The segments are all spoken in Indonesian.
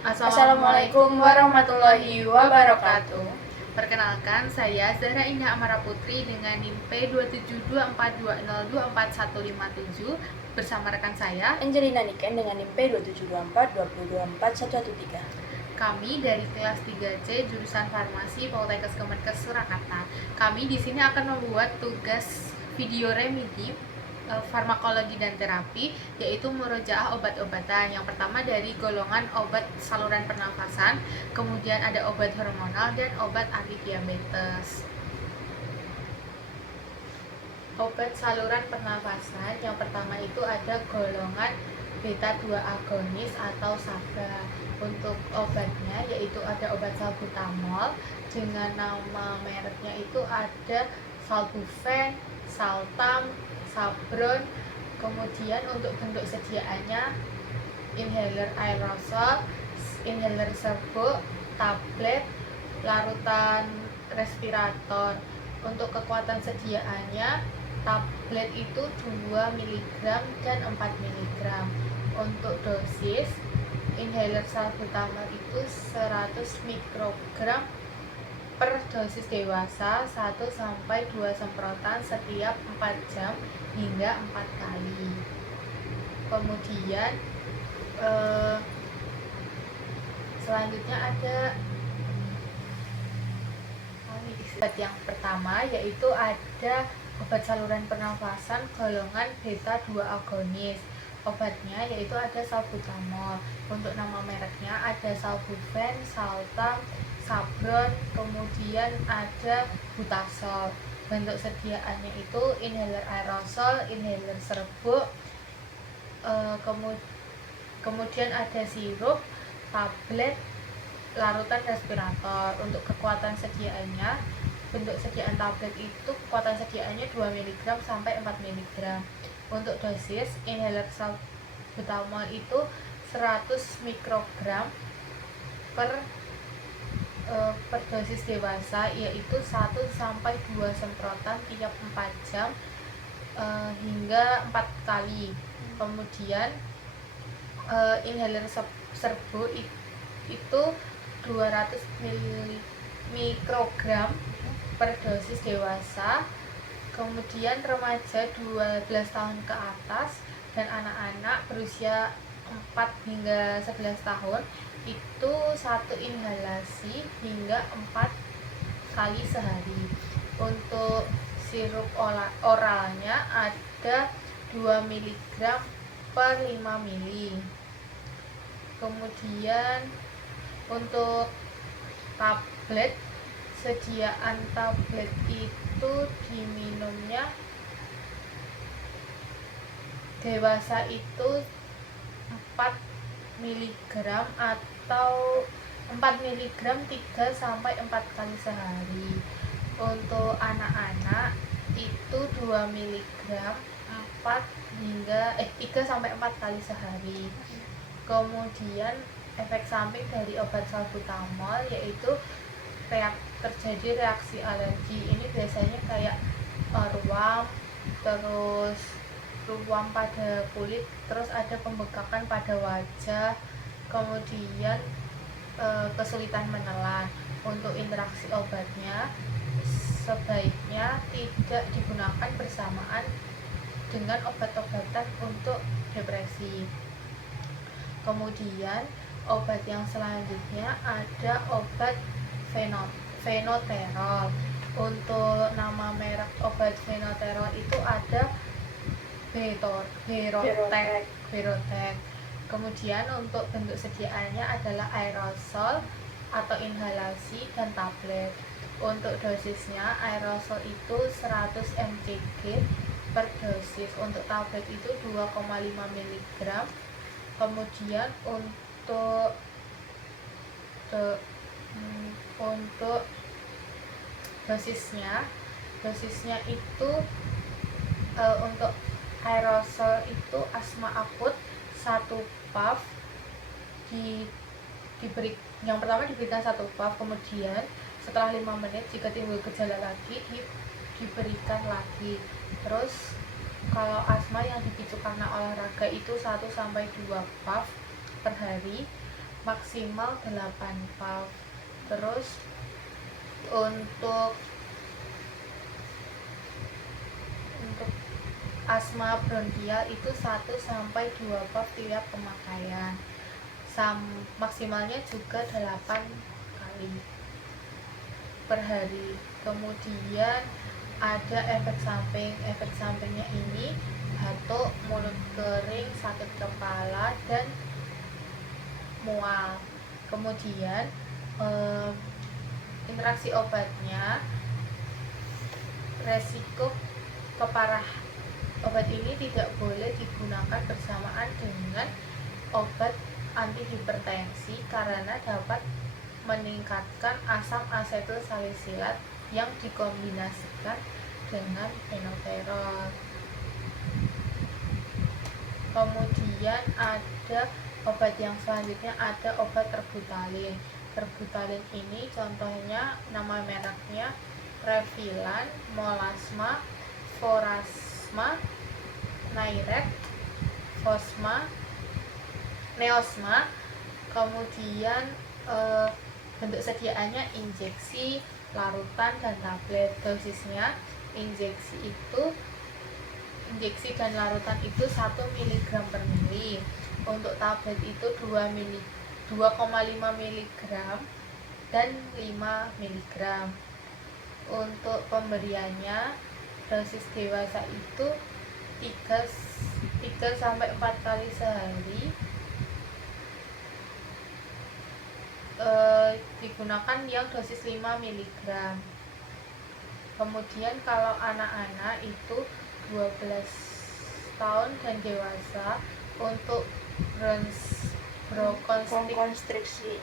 Assalamualaikum warahmatullahi wabarakatuh. Perkenalkan, saya Zahra Indah Amara Putri dengan NIM P27242042157 bersama rekan saya Angelina Niken dengan NIM P2724 Kami dari kelas 3C jurusan Farmasi Poltekkes Kemenkes Surakarta. Kami di sini akan membuat tugas video remedi farmakologi dan terapi, yaitu murojaah obat-obatan. Yang pertama dari golongan obat saluran pernafasan, kemudian ada obat hormonal dan obat anti diabetes. Obat saluran pernafasan yang pertama itu ada golongan beta 2 agonis atau SABA. Untuk obatnya yaitu ada obat salbutamol dengan nama mereknya itu ada Salbufen, Saltam, Sabron. Kemudian untuk bentuk sediaannya inhaler aerosol, inhaler serbuk, tablet, larutan respirator. Untuk kekuatan sediaannya tablet itu 2 mg dan 4 mg. Untuk dosis inhaler salbutamol itu 100 mikrogram per dosis dewasa, 1-2 semprotan setiap 4 jam hingga 4 kali. Kemudian selanjutnya ada obat yang pertama yaitu ada obat saluran pernafasan golongan beta 2 agonis. Obatnya yaitu ada salbutamol. Untuk nama mereknya ada Salbufen, Saltam, Sabron, kemudian ada Butasol. Bentuk sediaannya itu inhaler aerosol, inhaler serbuk, kemudian ada sirup, tablet, larutan respirator. Untuk kekuatan sediaannya, bentuk sediaan tablet itu kekuatan sediaannya 2 mg sampai 4 mg. Untuk dosis inhaler salbutamol itu 100 mikrogram per dosis dewasa, yaitu 1-2 semprotan tiap 4 jam hingga 4 kali. Kemudian inhaler serbuk itu 200 mikrogram per dosis dewasa. Kemudian remaja 12 tahun ke atas dan anak-anak berusia 4 hingga 11 tahun itu 1 inhalasi hingga 4 kali sehari. Untuk sirup oralnya ada 2 mg per 5 ml. Kemudian untuk tablet, sediaan tablet itu diminumnya dewasa itu 4 mg atau 4 mg 3-4 kali sehari. Untuk anak-anak itu 2 mg 3-4 kali sehari. Kemudian efek samping dari obat salbutamol yaitu terjadi reaksi alergi. Ini biasanya kayak ruam, terus ruam pada kulit, terus ada pembekakan pada wajah, kemudian kesulitan menelan. Untuk interaksi obatnya sebaiknya tidak digunakan bersamaan dengan obat-obatan untuk depresi. Kemudian obat yang selanjutnya ada obat Fenoterol. Untuk nama merek obat Fenoterol itu ada Berotek. Kemudian untuk bentuk sediaannya adalah aerosol atau inhalasi dan tablet. Untuk dosisnya aerosol itu 100 mcg per dosis. Untuk tablet itu 2,5 mg. Kemudian untuk dosisnya itu untuk aerosol itu asma akut 1 puff yang pertama diberikan 1 puff, kemudian setelah 5 menit jika timbul gejala lagi diberikan lagi. Terus kalau asma yang dipicu karena olahraga itu 1-2 puff per hari. maksimal 8 valve. Terus untuk asma bronkial itu 1-2 valve tiap pemakaian. Maksimalnya juga 8 kali per hari. Kemudian ada efek samping. Efek sampingnya ini batuk, mulut kering, sakit kepala, dan mual. Kemudian interaksi obatnya, resiko keparahan obat ini tidak boleh digunakan bersamaan dengan obat antihipertensi karena dapat meningkatkan asam asetilsalisilat yang dikombinasikan dengan fenoterol. Kemudian ada obat yang selanjutnya, ada obat terbutalin. Terbutalin ini contohnya nama mereknya Revilan, Molasma, Forasma, Nairek, Fosma, Neosma. Kemudian bentuk sediaannya injeksi, larutan, dan tablet. Dosisnya injeksi dan larutan itu 1 mg per mili. Untuk tablet itu 2,5 mg dan 5 mg. Untuk pemberiannya, dosis dewasa itu 3-4 kali sehari, digunakan yang dosis 5 mg. Kemudian kalau anak-anak itu 12 tahun dan dewasa, untuk bronkokonstriksi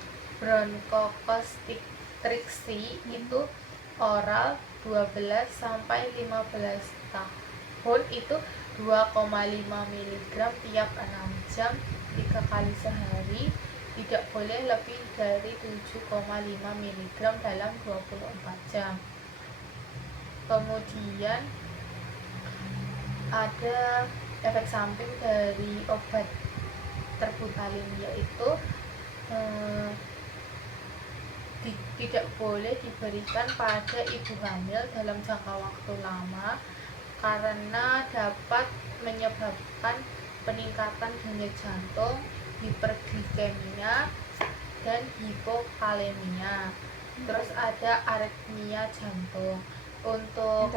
itu oral 12-15 tahun itu 2,5 mg tiap 6 jam 3 kali sehari, tidak boleh lebih dari 7,5 mg dalam 24 jam. Kemudian ada efek samping dari obat terbutalin, yaitu tidak boleh diberikan pada ibu hamil dalam jangka waktu lama karena dapat menyebabkan peningkatan denyut jantung, hiperglikemia, dan hipokalemia. Terus ada aritmia jantung. Untuk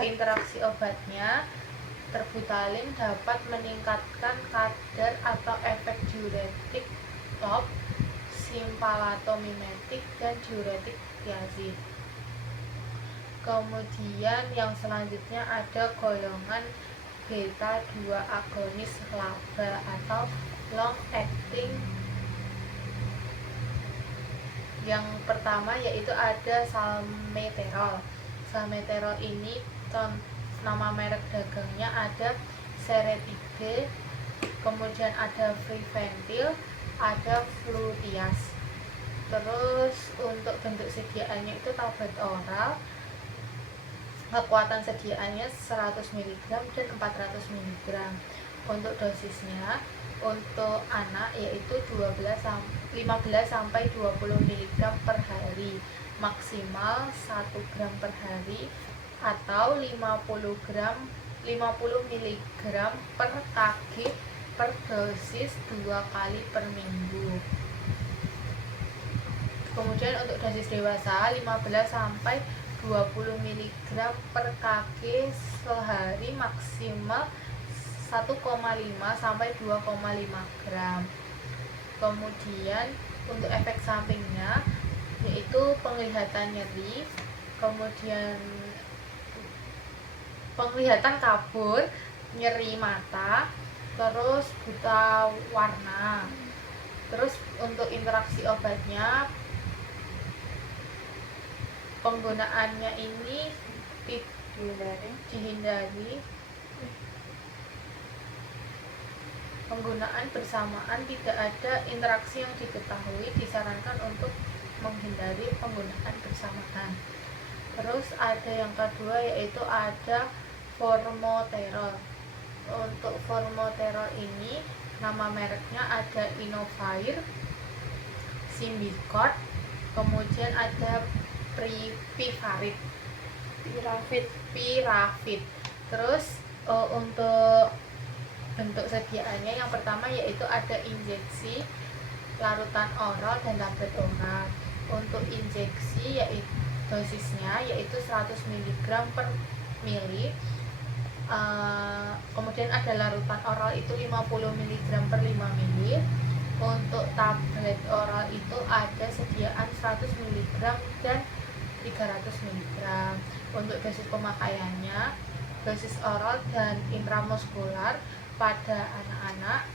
interaksi obatnya, terbutalin dapat meningkatkan kadar atau efek diuretik top, simpalatomimetik, dan diuretik tiazid. Kemudian yang selanjutnya ada golongan beta 2 agonis LABA atau long acting. Yang pertama yaitu ada salmeterol. Salmeterol ini nama merek dagangnya ada Seretige, kemudian ada Freventil, ada Flutias. Terus untuk bentuk sediaannya itu tablet oral, kekuatan sediaannya 100 mg dan 400 mg. Untuk dosisnya, untuk anak yaitu 15-20 mg per hari, maksimal 1 gram per hari, atau 50 mg per kg per dosis 2 kali per minggu. Kemudian untuk dosis dewasa 15-20 mg per kg sehari, maksimal 1,5-2,5 gram. Kemudian untuk efek sampingnya yaitu penglihatan nyeri, kemudian penglihatan kabur, nyeri mata, terus buta warna. Terus untuk interaksi obatnya, penggunaannya ini dihindari. Penggunaan bersamaan, tidak ada interaksi yang diketahui, disarankan untuk menghindari penggunaan bersamaan. Terus ada yang kedua yaitu ada formoterol. Untuk formoterol ini nama mereknya ada Inovair, Symbicort, kemudian ada Pivarid, Piravit. Terus untuk bentuk sediaannya yang pertama yaitu ada injeksi, larutan oral, dan tablet oral. Untuk injeksi yaitu dosisnya yaitu 100 mg per mili. Kemudian ada larutan oral itu 50 mg per 5 mili. Untuk tablet oral itu ada sediaan 100 mg dan 300 mg. Untuk dosis pemakaiannya, dosis oral dan intramuskular pada anak-anak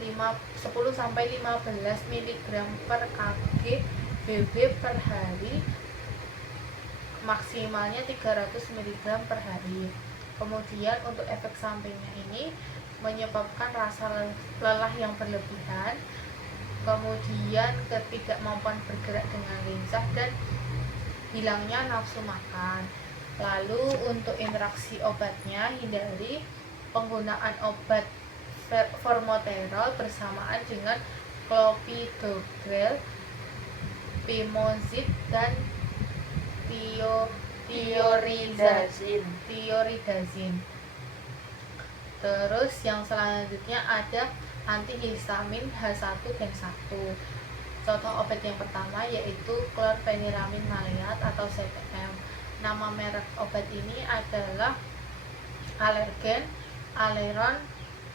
10-15 mg per kg BB per hari, maksimalnya 300 mg per hari. Kemudian untuk efek sampingnya ini menyebabkan rasa lelah yang berlebihan, kemudian ketidakmampuan bergerak dengan lincah, dan hilangnya nafsu makan. Lalu untuk interaksi obatnya, hindari penggunaan obat formoterol bersamaan dengan clopidogrel, pimozid, dan tioridazin. Terus yang selanjutnya ada antihistamin H1 dan 1. Contoh obat yang pertama yaitu chlorpheniramine maleat atau CPM. Nama merek obat ini adalah Allergan, Aleron,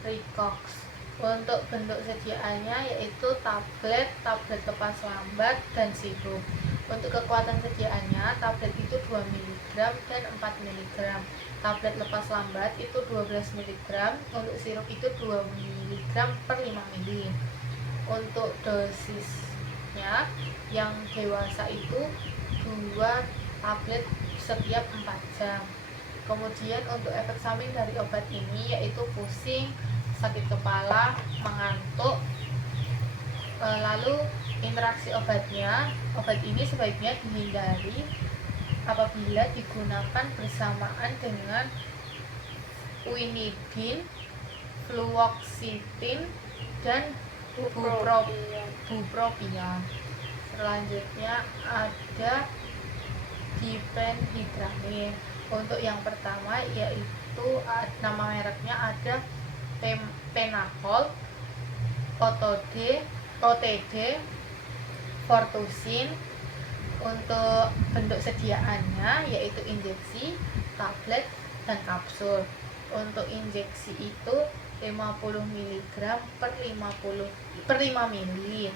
Ricox. Untuk bentuk sediaannya yaitu tablet, tablet lepas lambat, dan sirup. Untuk kekuatan sediaannya, tablet itu 2 mg dan 4 mg. Tablet lepas lambat itu 12 mg, untuk sirup itu 2 mg per 5 ml. Untuk dosisnya, yang dewasa itu 2 tablet setiap 4 jam. Kemudian untuk efek samping dari obat ini yaitu pusing, sakit kepala, mengantuk. Lalu interaksi obatnya, obat ini sebaiknya dihindari apabila digunakan bersamaan dengan quinidin, fluoxetine, dan bupropion. Selanjutnya ada diphenhydramine. Untuk yang pertama yaitu nama mereknya ada Penacol, OTD, Fortusin. Untuk bentuk sediaannya yaitu injeksi, tablet, dan kapsul. Untuk injeksi itu 50 mg per 5 mili.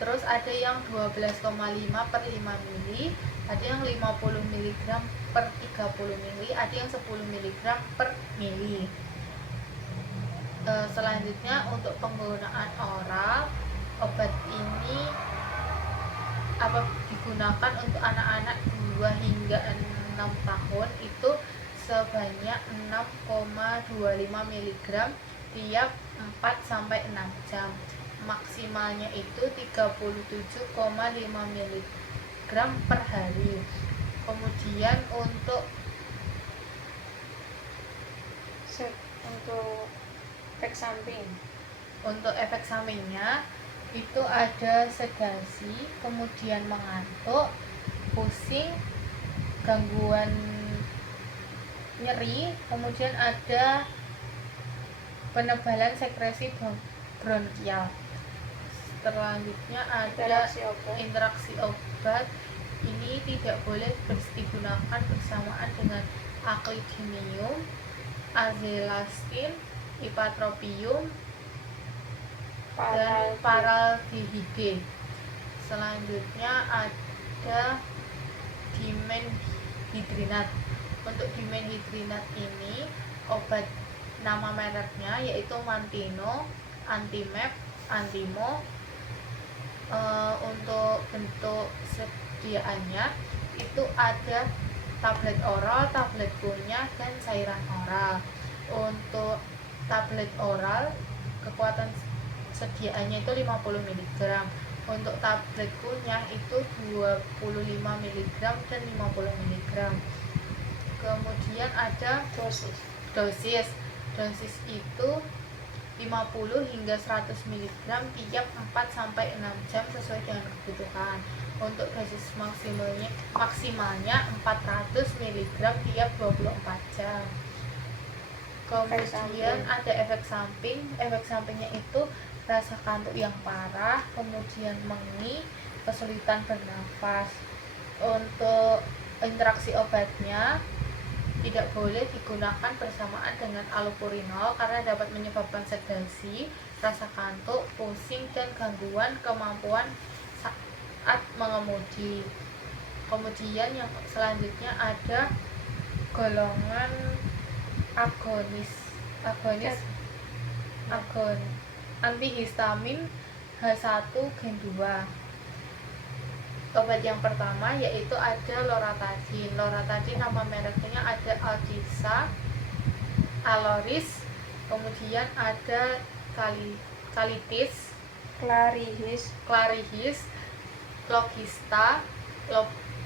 Terus ada yang 12,5 per 5 mili, ada yang 50 mg per 30 mili, ada yang 10 mg per mili. Selanjutnya untuk penggunaan oral, obat ini digunakan untuk anak-anak 2 hingga 6 tahun itu sebanyak 6,25 mg tiap 4-6 jam. Maksimalnya itu 37,5 mg per hari. Kemudian untuk efek sampingnya itu ada sedasi, kemudian mengantuk, pusing, gangguan nyeri, kemudian ada penebalan sekresi bronkial. Selanjutnya ada interaksi obat. Ini tidak boleh digunakan bersamaan dengan aclidinium, azelastine, ipratropium, dan paraldehide. Selanjutnya ada dimenhidrinat. Untuk dimenhidrinat ini obat nama mereknya yaitu Mantino, Antimep, Antimo. Untuk bentuk sediaannya itu ada tablet oral, tablet kunyah, dan cairan oral. Untuk tablet oral kekuatan sediaannya itu 50 mg. Untuk tablet kunyah itu 25 mg dan 50 mg. Kemudian ada dosis itu 50 hingga 100 mg tiap 4-6 jam sesuai dengan kebutuhan. Untuk dosis maksimalnya 400 mg tiap 24 jam. Kemudian ada efek samping. Efek sampingnya itu rasa kantuk yang parah, kemudian mengi, kesulitan bernafas. Untuk interaksi obatnya tidak boleh digunakan bersamaan dengan allopurinol karena dapat menyebabkan sedasi, rasa kantuk, pusing, dan gangguan kemampuan saat mengemudi. Kemudian yang selanjutnya ada golongan agonis antihistamin H1 gen 2. Obat yang pertama yaitu ada loratadin. Loratadin nama mereknya ada Algisa, Aloris, kemudian ada Claritis, Logista,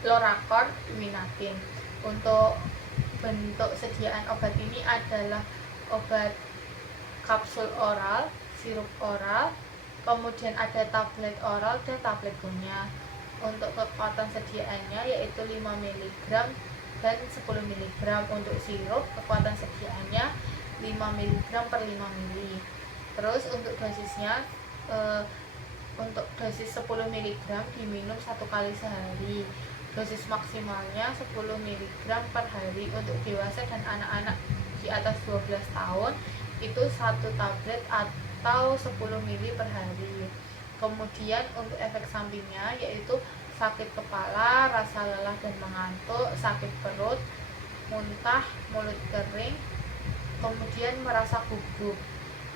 Loracor, Minatin. Untuk bentuk sediaan obat ini adalah obat kapsul oral, sirup oral, kemudian ada tablet oral dan tablet kunyah. Untuk kekuatan sediaannya yaitu 5 mg dan 10 mg. Untuk sirup kekuatan sediaannya 5 mg per 5 ml. Terus untuk dosisnya untuk dosis 10 mg diminum 1 kali sehari. Dosis maksimalnya 10 mg per hari. Untuk dewasa dan anak-anak di atas 12 tahun itu 1 tablet atau 10 ml per hari. Kemudian untuk efek sampingnya yaitu sakit kepala, rasa lelah dan mengantuk, sakit perut, muntah, mulut kering, kemudian merasa gugup.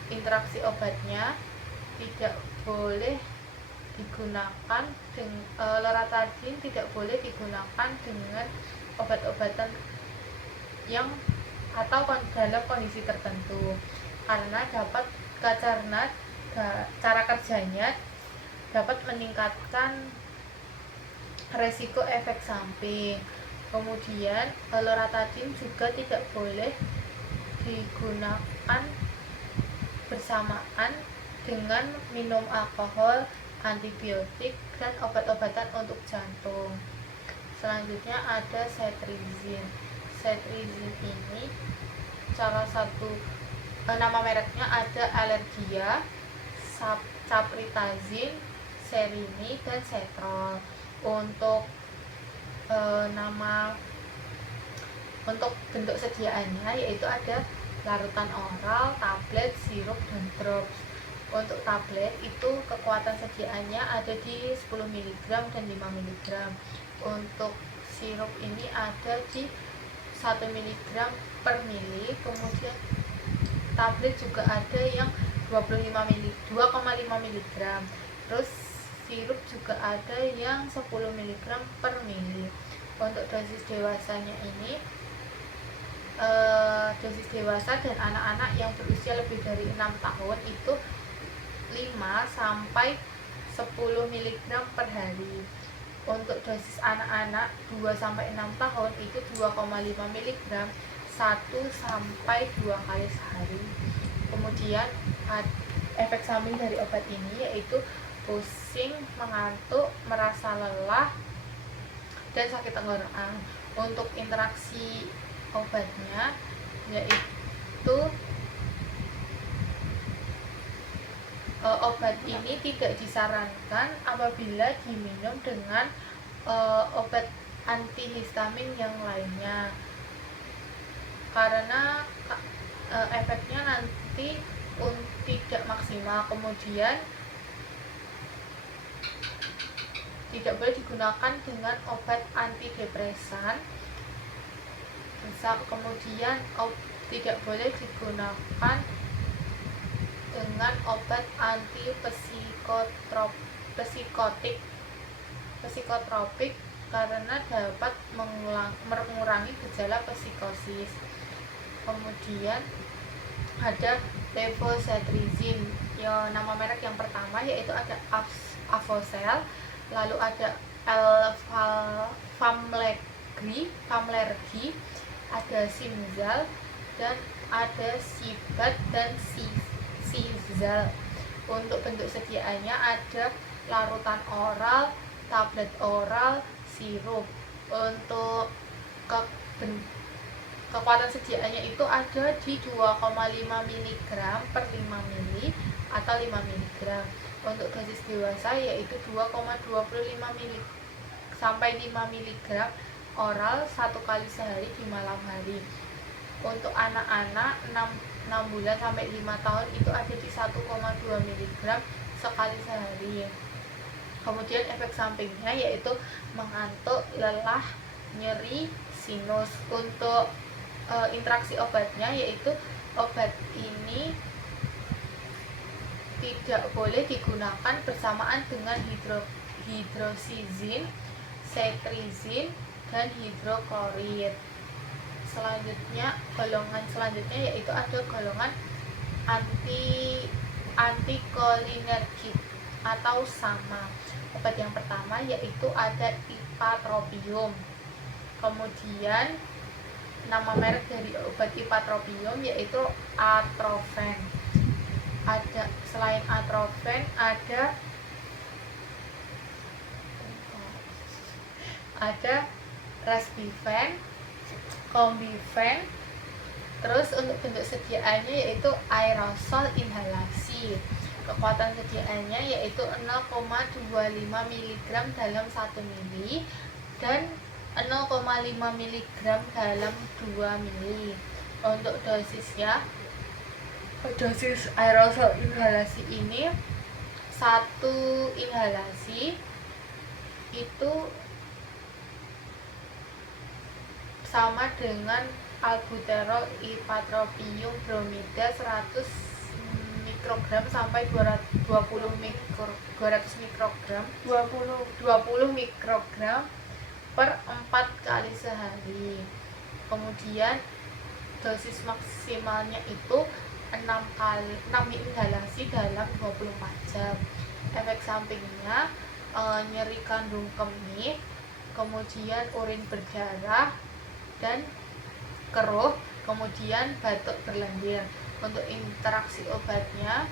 Interaksi obatnya tidak boleh digunakan loratadin tidak boleh digunakan dengan obat-obatan yang atau dalam kondisi tertentu karena cara kerjanya dapat meningkatkan resiko efek samping. Kemudian loratadin juga tidak boleh digunakan bersamaan dengan minum alkohol, antibiotik, dan obat-obatan untuk jantung. Selanjutnya ada cetirizine. Cetirizine ini salah satu nama mereknya ada Allergia, Capritazine, Serini, dan Cetrol. Untuk untuk bentuk sediaannya yaitu ada larutan oral, tablet, sirup, dan drops. Untuk tablet itu kekuatan sediaannya ada di 10 mg dan 5 mg. Untuk sirup ini ada di 1 mg per mili. Kemudian tablet juga ada yang 2,5 mg. Terus sirup juga ada yang 10 mg per mili. Untuk dosis dewasanya ini dosis dewasa dan anak-anak yang berusia lebih dari 6 tahun itu 5 sampai 10 mg per hari. Untuk dosis anak-anak 2 sampai 6 tahun itu 2,5 mg 1 sampai 2 kali sehari. Kemudian efek samping dari obat ini yaitu pusing, mengantuk, merasa lelah, dan sakit tenggorokan. Untuk interaksi obatnya yaitu obat ini tidak disarankan apabila diminum dengan obat antihistamin yang lainnya karena efeknya nanti tidak maksimal. Kemudian tidak boleh digunakan dengan obat antidepresan. Kemudian tidak boleh digunakan dengan obat psikotropik karena dapat mengurangi gejala psikosis. Kemudian ada levocetirizine, nama merek yang pertama yaitu ada Avocel, lalu ada Famlergi, ada Simzal, dan ada Sibat dan hydroxyzal. Untuk bentuk sediaannya ada larutan oral, tablet oral, sirup. Untuk kekuatan sediaannya itu ada di 2,5 mg per 5 ml atau 5 mg. Untuk dosis dewasa yaitu 2,25 ml sampai 5 mg oral 1 kali sehari di malam hari. Untuk anak-anak 6 bulan sampai 5 tahun itu ada di 1,2 mg sekali sehari. Kemudian efek sampingnya yaitu mengantuk, lelah, nyeri, sinus. Untuk interaksi obatnya yaitu obat ini tidak boleh digunakan bersamaan dengan hidrosizin, cetrizin, dan hidroklorid. Selanjutnya, golongan selanjutnya yaitu ada golongan antikolinergik atau SAMA. Obat yang pertama yaitu ada ipatropium. Kemudian nama merek dari obat ipatropium yaitu Atrofen. Ada selain Atrofen ada Resbifen, Combifen. Terus untuk bentuk sediaannya yaitu aerosol inhalasi. Kekuatan sediaannya yaitu 0,25 mg dalam 1 ml dan 0,5 mg dalam 2 ml. Untuk dosisnya, dosis aerosol inhalasi ini 1 inhalasi itu sama dengan albuterol ipatropium bromida 100 mikrogram sampai 200 mikrogram per 4 kali sehari. Kemudian dosis maksimalnya itu 6 inhalasi dalam 24 jam. Efek sampingnya nyeri kandung kemih, kemudian urin berdarah dan keruh, kemudian batuk berlendir. Untuk interaksi obatnya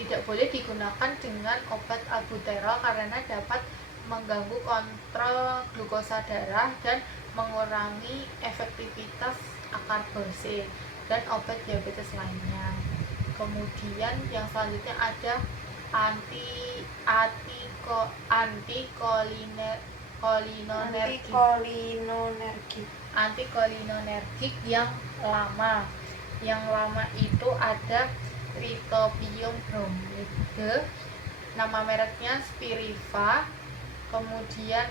tidak boleh digunakan dengan obat albuterol karena dapat mengganggu kontrol glukosa darah dan mengurangi efektivitas akar bose dan obat diabetes lainnya. Kemudian yang selanjutnya ada antikolinergik yang lama. Yang lama itu ada tritopium bromide, nama mereknya Spiriva. Kemudian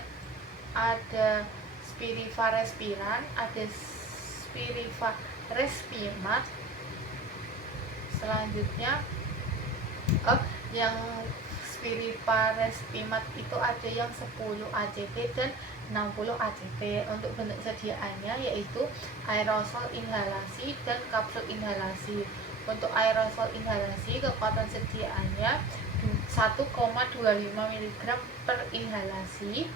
ada Spiriva Respiran, ada Spiriva Respimat. Selanjutnya yang Spiriva Respimat itu ada yang 10 ACT dan 60 ACT. Untuk bentuk sediaannya yaitu aerosol inhalasi dan kapsul inhalasi. Untuk aerosol inhalasi kekuatan sediaannya 1,25 mg per inhalasi.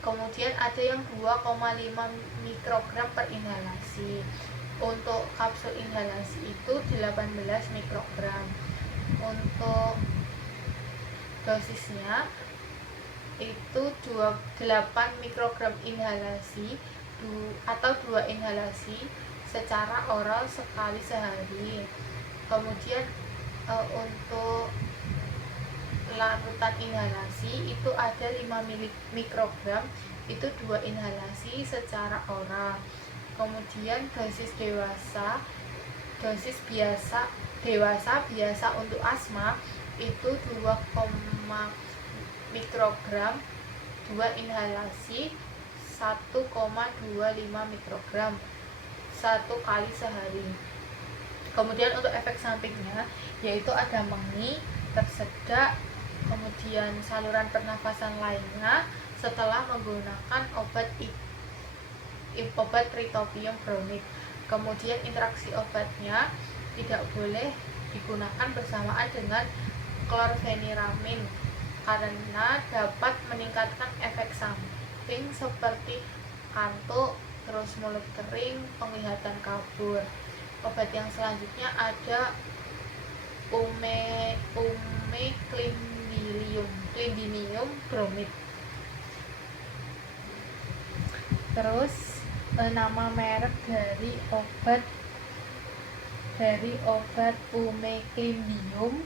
Kemudian ada yang 2,5 mikrogram per inhalasi. Untuk kapsul inhalasi itu 18 mikrogram. Untuk dosisnya itu 8 mikrogram inhalasi atau 2 inhalasi secara oral sekali sehari. Kemudian untuk larutan inhalasi itu ada 5 mikrogram, itu 2 inhalasi secara oral. Kemudian dosis biasa untuk asma itu 2, mikrogram, 2 inhalasi 1,25 mikrogram 1 kali sehari. Kemudian untuk efek sampingnya yaitu ada menghi, tersedak, kemudian saluran pernafasan lainnya setelah menggunakan obat tritopium bromide. Kemudian interaksi obatnya tidak boleh digunakan bersamaan dengan klorfeniramin karena dapat meningkatkan efek samping seperti kantuk, terus mulut kering, penglihatan kabur. Obat yang selanjutnya ada clindinium bromid. Terus nama merek dari obat umeclindium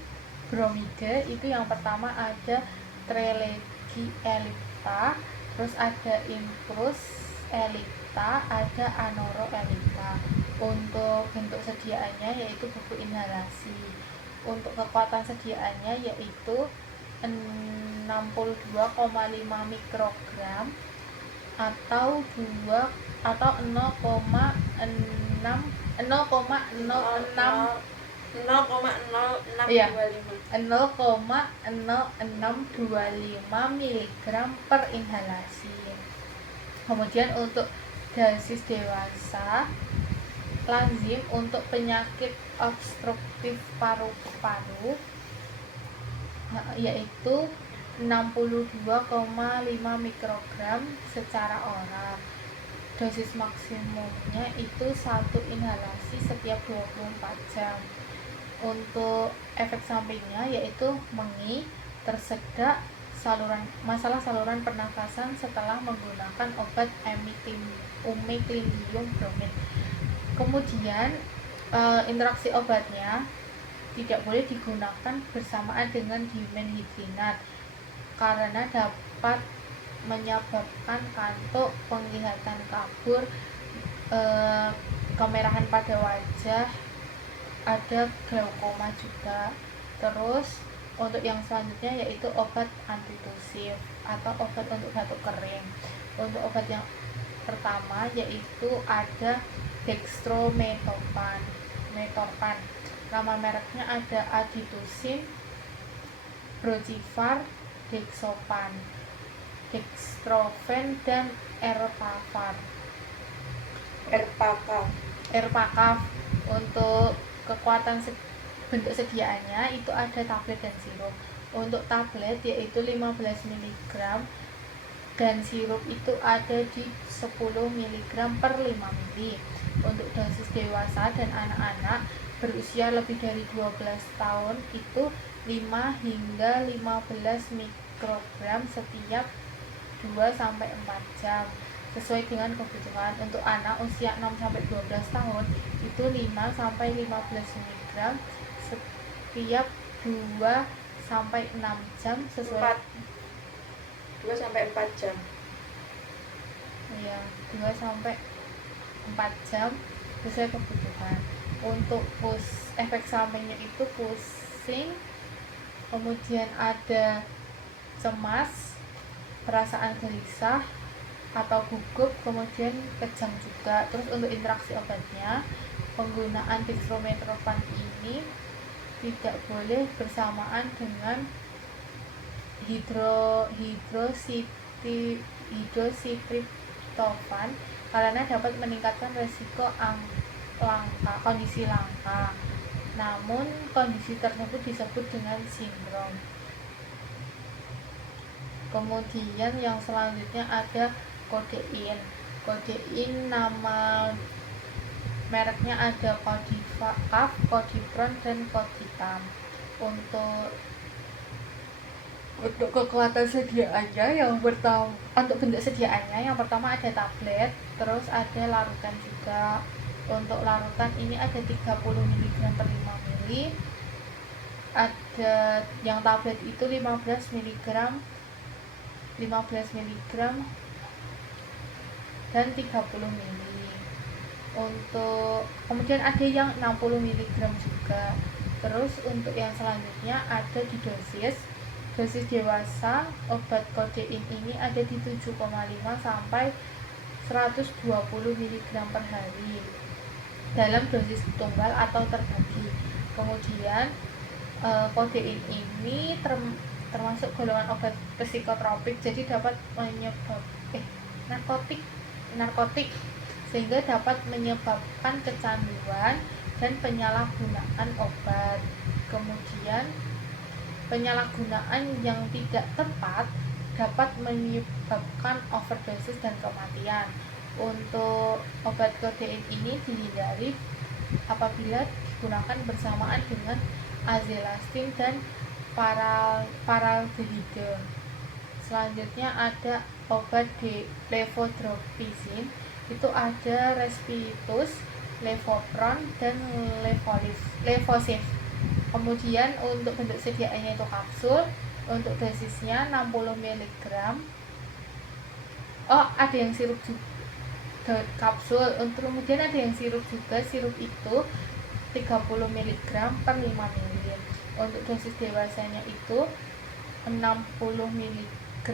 bromide itu yang pertama ada Trelegy ellipta, terus ada Imprus ellipta, ada Anoro ellipta. Untuk bentuk sediaannya yaitu buku inhalasi. Untuk kekuatan sediaannya yaitu 62,5 mikrogram atau 0,06 iya 0,0625 mg per inhalasi. Kemudian untuk dosis dewasa lazim untuk penyakit obstruktif paru-paru yaitu 62,5 mikrogram secara oral. Dosis maksimumnya itu 1 inhalasi setiap 24 jam. Untuk efek sampingnya yaitu mengi, tersedak, masalah saluran pernafasan setelah menggunakan obat umeclindium bromid. Kemudian interaksi obatnya tidak boleh digunakan bersamaan dengan dimenhidrinat karena dapat menyebabkan kantuk, penglihatan kabur, kemerahan pada wajah, ada glaukoma juga. Terus untuk yang selanjutnya yaitu obat antitusif atau obat untuk batuk kering. Untuk obat yang pertama yaitu ada dextromethorphan. Nama mereknya ada Aditusin, Brocifar, Dexopan, Dextrofen, dan Erpafar. Erpakaf. Untuk kekuatan bentuk sediaannya itu ada tablet dan sirup. Untuk tablet yaitu 15 mg dan sirup itu ada di 10 mg per 5 ml. Untuk dosis dewasa dan anak-anak berusia lebih dari 12 tahun itu 5 hingga 15 mikrogram setiap 2-4 jam sesuai dengan kebutuhan. Untuk anak usia 6-12 tahun itu 5-15 mg setiap 2-6 jam sesuai 2-4 jam. Ya, 2-4 jam sesuai kebutuhan. Untuk efek sampingnya itu pusing, kemudian ada cemas, perasaan gelisah atau gugup, kemudian kejang juga. Terus untuk interaksi obatnya, penggunaan dextromethorphan ini tidak boleh bersamaan dengan hidrositriptofan karena dapat meningkatkan resiko kondisi langka. Namun kondisi tersebut disebut dengan sindrom. Kemudian yang selanjutnya ada kodein. Kodein nama mereknya ada Codivacaf, Codipron, dan Coditam. Untuk kekuatan sediaannya yang pertama, untuk bentuk sediaannya yang pertama ada tablet, terus ada larutan juga. Untuk larutan ini ada 30 mg per 5 ml, ada yang tablet itu 15 mg dan 30 ml. Untuk kemudian ada yang 60 mg juga. Terus untuk yang selanjutnya ada di dosis dewasa obat kodein ini ada di 7,5 sampai 120 mg per hari dalam dosis tunggal atau terbagi. Kemudian kodein ini termasuk golongan obat psikotropik, jadi dapat narkotik sehingga dapat menyebabkan kecanduan dan penyalahgunaan obat. Kemudian penyalahgunaan yang tidak tepat dapat menyebabkan overdosis dan kematian. Untuk obat kodein ini dihindari apabila digunakan bersamaan dengan azelastine dan paraldehyde. Selanjutnya ada obat levodroxyzine, itu ada Respitus, Levopron, dan Levosif. Kemudian untuk bentuk sediaannya itu kapsul, untuk dosisnya 60 mg. Oh, ada yang sirup juga, kapsul. Untuk kemudian ada yang sirup juga, sirup itu 30 mg per 5 ml. Untuk dosis dewasanya itu 60 mg 3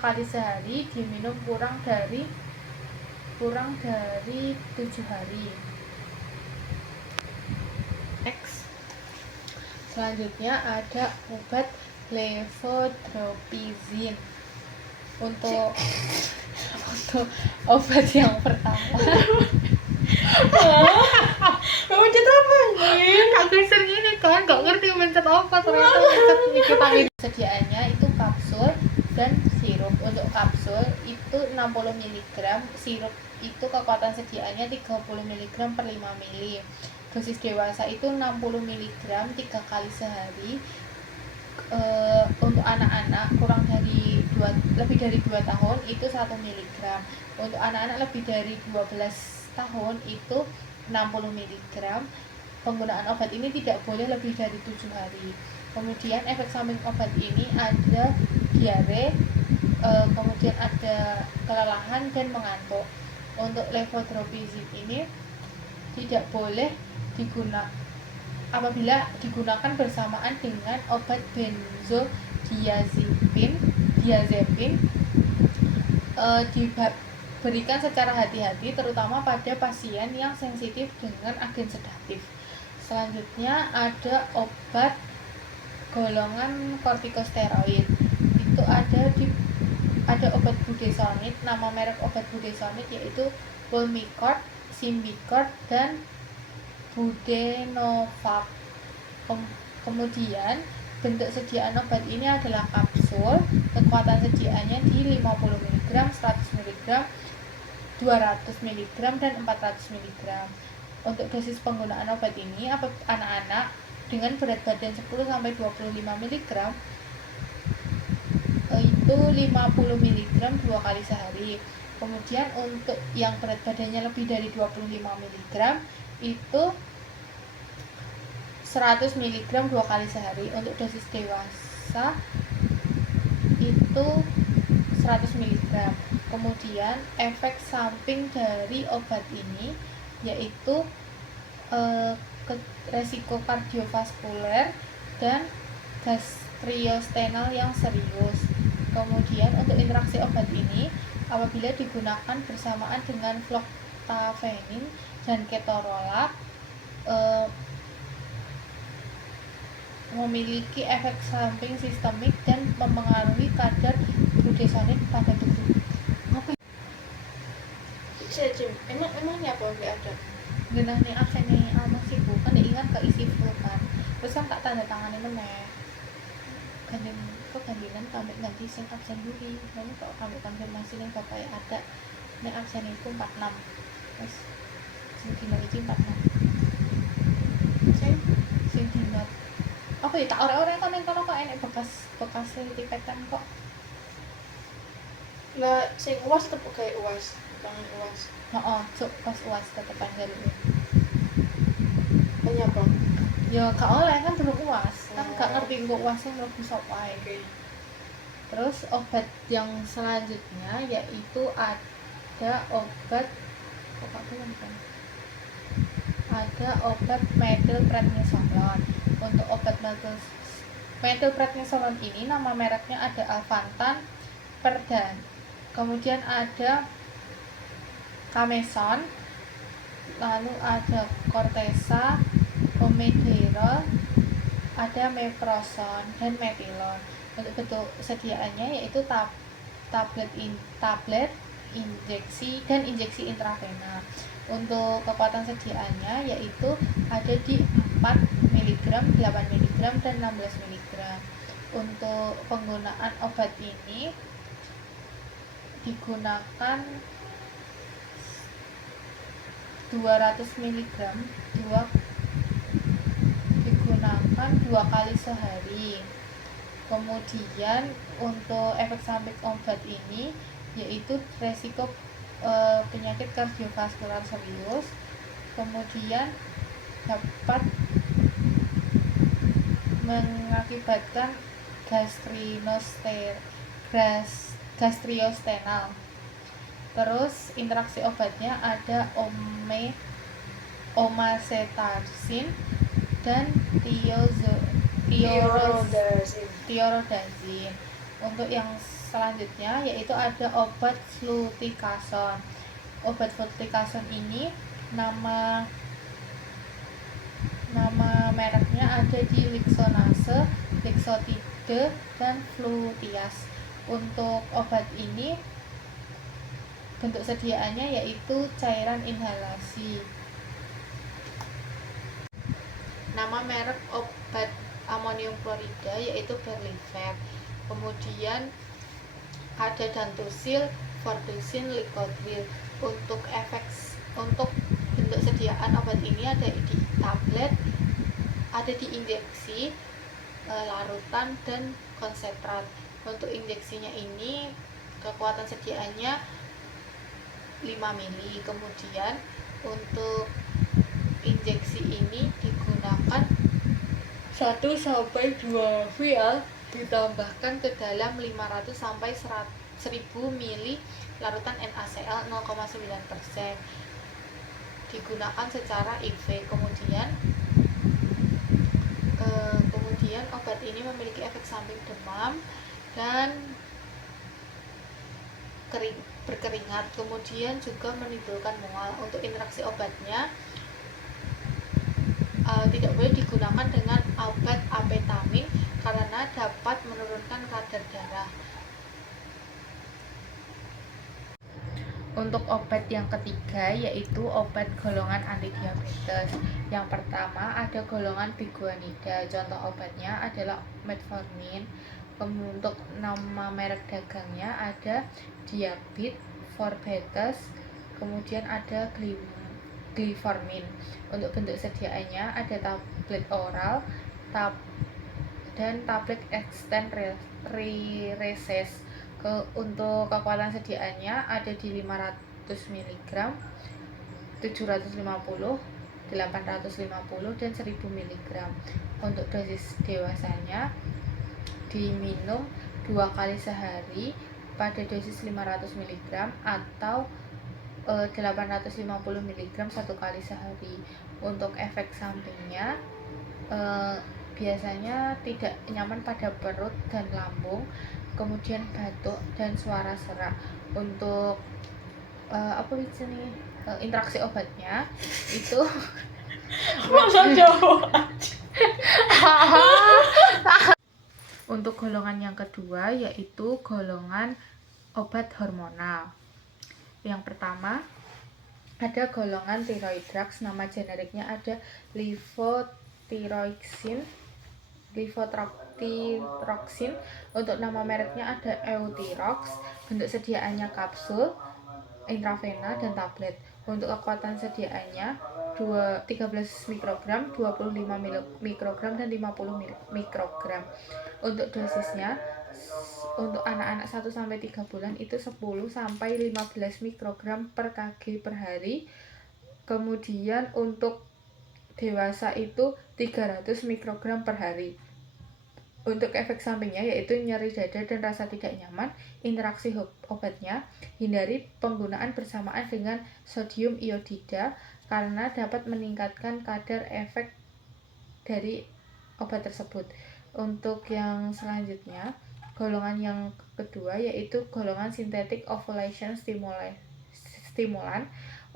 kali sehari, diminum kurang dari 7 hari. Next. Selanjutnya ada obat levodroxyzine. Untuk obat yang pertama. Mencet apa nih? Aku sering ini kan gak ngerti mencet apa, ternyata mencet vitamin. Sediaannya itu kapsul dan sirup. Untuk kapsul itu 60 mg, sirup itu kekuatan sediaannya 30 mg per 5 ml. Dosis dewasa itu 60 mg 3 kali sehari. Untuk anak-anak lebih dari 2 tahun itu 1 mg. Untuk anak-anak lebih dari 12 tahun itu 60 mg. Penggunaan obat ini tidak boleh lebih dari 7 hari. Kemudian efek samping obat ini ada diare, kemudian ada kelelahan dan mengantuk. Untuk levodroxyzine ini tidak boleh apabila digunakan bersamaan dengan obat benzodiazepin, diberikan secara hati-hati, terutama pada pasien yang sensitif dengan agen sedatif. Selanjutnya ada obat golongan kortikosteroid. Itu ada obat budesonide. Nama merek obat budesonide yaitu Pulmicort, Symbicort, dan Budenovac. Kemudian bentuk sediaan obat ini adalah kapsul. Kekuatan sediaannya di 50 mg, 100 mg, 200 mg, dan 400 mg. Untuk dosis penggunaan obat ini anak-anak dengan berat badan 10-25 mg itu 50 mg 2 kali sehari. Kemudian untuk yang berat badannya lebih dari 25 mg itu 100 mg 2 kali sehari. Untuk dosis dewasa itu 100 mg. Kemudian efek samping dari obat ini yaitu resiko kardiovaskuler dan gastrointestinal yang serius. Kemudian untuk interaksi obat ini apabila digunakan bersamaan dengan floctafenin dan ketorolac memiliki efek samping sistemik dan mempengaruhi kadar budesonide pada tubuh. Apa? Emangnya apa nggak ada? Genah nih absennya masih bukan diingat ke isi full kan. Terus kan tak tanda tangan ini meh. Gantian kami ganti sen absen dulu. Lalu kalau kami konfirmasi nih bapaknya ada. Nih absen itu 46. Terus sing dino iki 46. Sing dino. Apa ya tak ora-ora kan ning kono kok enek bekas tipetan kok. Lah sing UAS tetep kayak UAS, tangan UAS. Heeh, cuk pas UAS tetepan galu. Tanya apa? Ya gak oleh kan belum UAS. Kan gak Oh. ngerti kok UAS-nya mlebu sapa ae. Oke. Terus obat yang selanjutnya yaitu ada obat ada obat methylprednisolone. Untuk obat methylprednisolone ini nama mereknya ada Alfantan, Perdan. Kemudian ada Cameson, lalu ada Cortesa, Omedrol, ada Meprazon dan Metilon. Untuk bentuk sediaannya yaitu tablet, injeksi dan injeksi intravena. Untuk kekuatan sediaannya yaitu ada di 4 mg, 8 mg, dan 16 mg. Untuk penggunaan obat ini digunakan 200 mg digunakan 2 kali sehari. Kemudian untuk efek samping obat ini yaitu resiko penyakit kardiovaskular serius, kemudian dapat mengakibatkan gastriostenal. Terus interaksi obatnya ada omacetarsin dan tiorodazin. Untuk yang selanjutnya yaitu ada obat fluticasone. Obat fluticasone ini nama mereknya ada di Lixonase, Lixotide, dan Flutias. Untuk obat ini bentuk sediaannya yaitu cairan inhalasi. Nama merek obat amonium klorida yaitu Berlivec. Kemudian ada Dantosil, Vordusin, Ligodril. Untuk bentuk sediaan obat ini ada di tablet, ada di injeksi, larutan, dan konsentrat. Untuk injeksinya ini kekuatan sediaannya 5 mili. Kemudian untuk injeksi ini digunakan 1-2 vial ditambahkan ke dalam 500-1000 mili larutan NaCl 0,9%. Digunakan secara IV. Kemudian obat ini memiliki efek samping demam dan berkeringat, kemudian juga menimbulkan mual. Untuk interaksi obatnya tidak boleh digunakan dengan obat amfetamin karena dapat menurunkan kadar darah. Untuk obat yang ketiga yaitu obat golongan antidiabetes. Yang pertama ada golongan biguanida. Contoh obatnya adalah metformin. Untuk nama merek dagangnya ada Diabit, Forbetes, kemudian ada Gliformin. Untuk bentuk sediaannya ada tablet oral dan tablet extend reses. Untuk kekuatan sediaannya ada di 500 mg, 750, 850, dan 1000 mg. Untuk dosis dewasanya diminum 2 kali sehari pada dosis 500 mg atau 850 mg 1 kali sehari. Untuk efek sampingnya biasanya tidak nyaman pada perut dan lambung, kemudian batuk dan suara serak. Untuk interaksi obatnya itu untuk golongan yang kedua yaitu golongan obat hormonal. Yang pertama ada golongan thyroid drugs, nama generiknya ada levothyroxine. Untuk nama mereknya ada Euthyrox. Bentuk sediaannya kapsul, intravena, dan tablet. Untuk kekuatan sediaannya 13 mikrogram, 25 mikrogram, dan 50 mikrogram. Untuk dosisnya untuk anak-anak 1-3 bulan itu 10-15 mikrogram per kg per hari. Kemudian untuk dewasa itu 300 mikrogram per hari. Untuk efek sampingnya yaitu nyeri dada dan rasa tidak nyaman. Interaksi obatnya hindari penggunaan bersamaan dengan sodium iodida karena dapat meningkatkan kadar efek dari obat tersebut. Untuk yang selanjutnya golongan yang kedua yaitu golongan synthetic ovulation stimulan.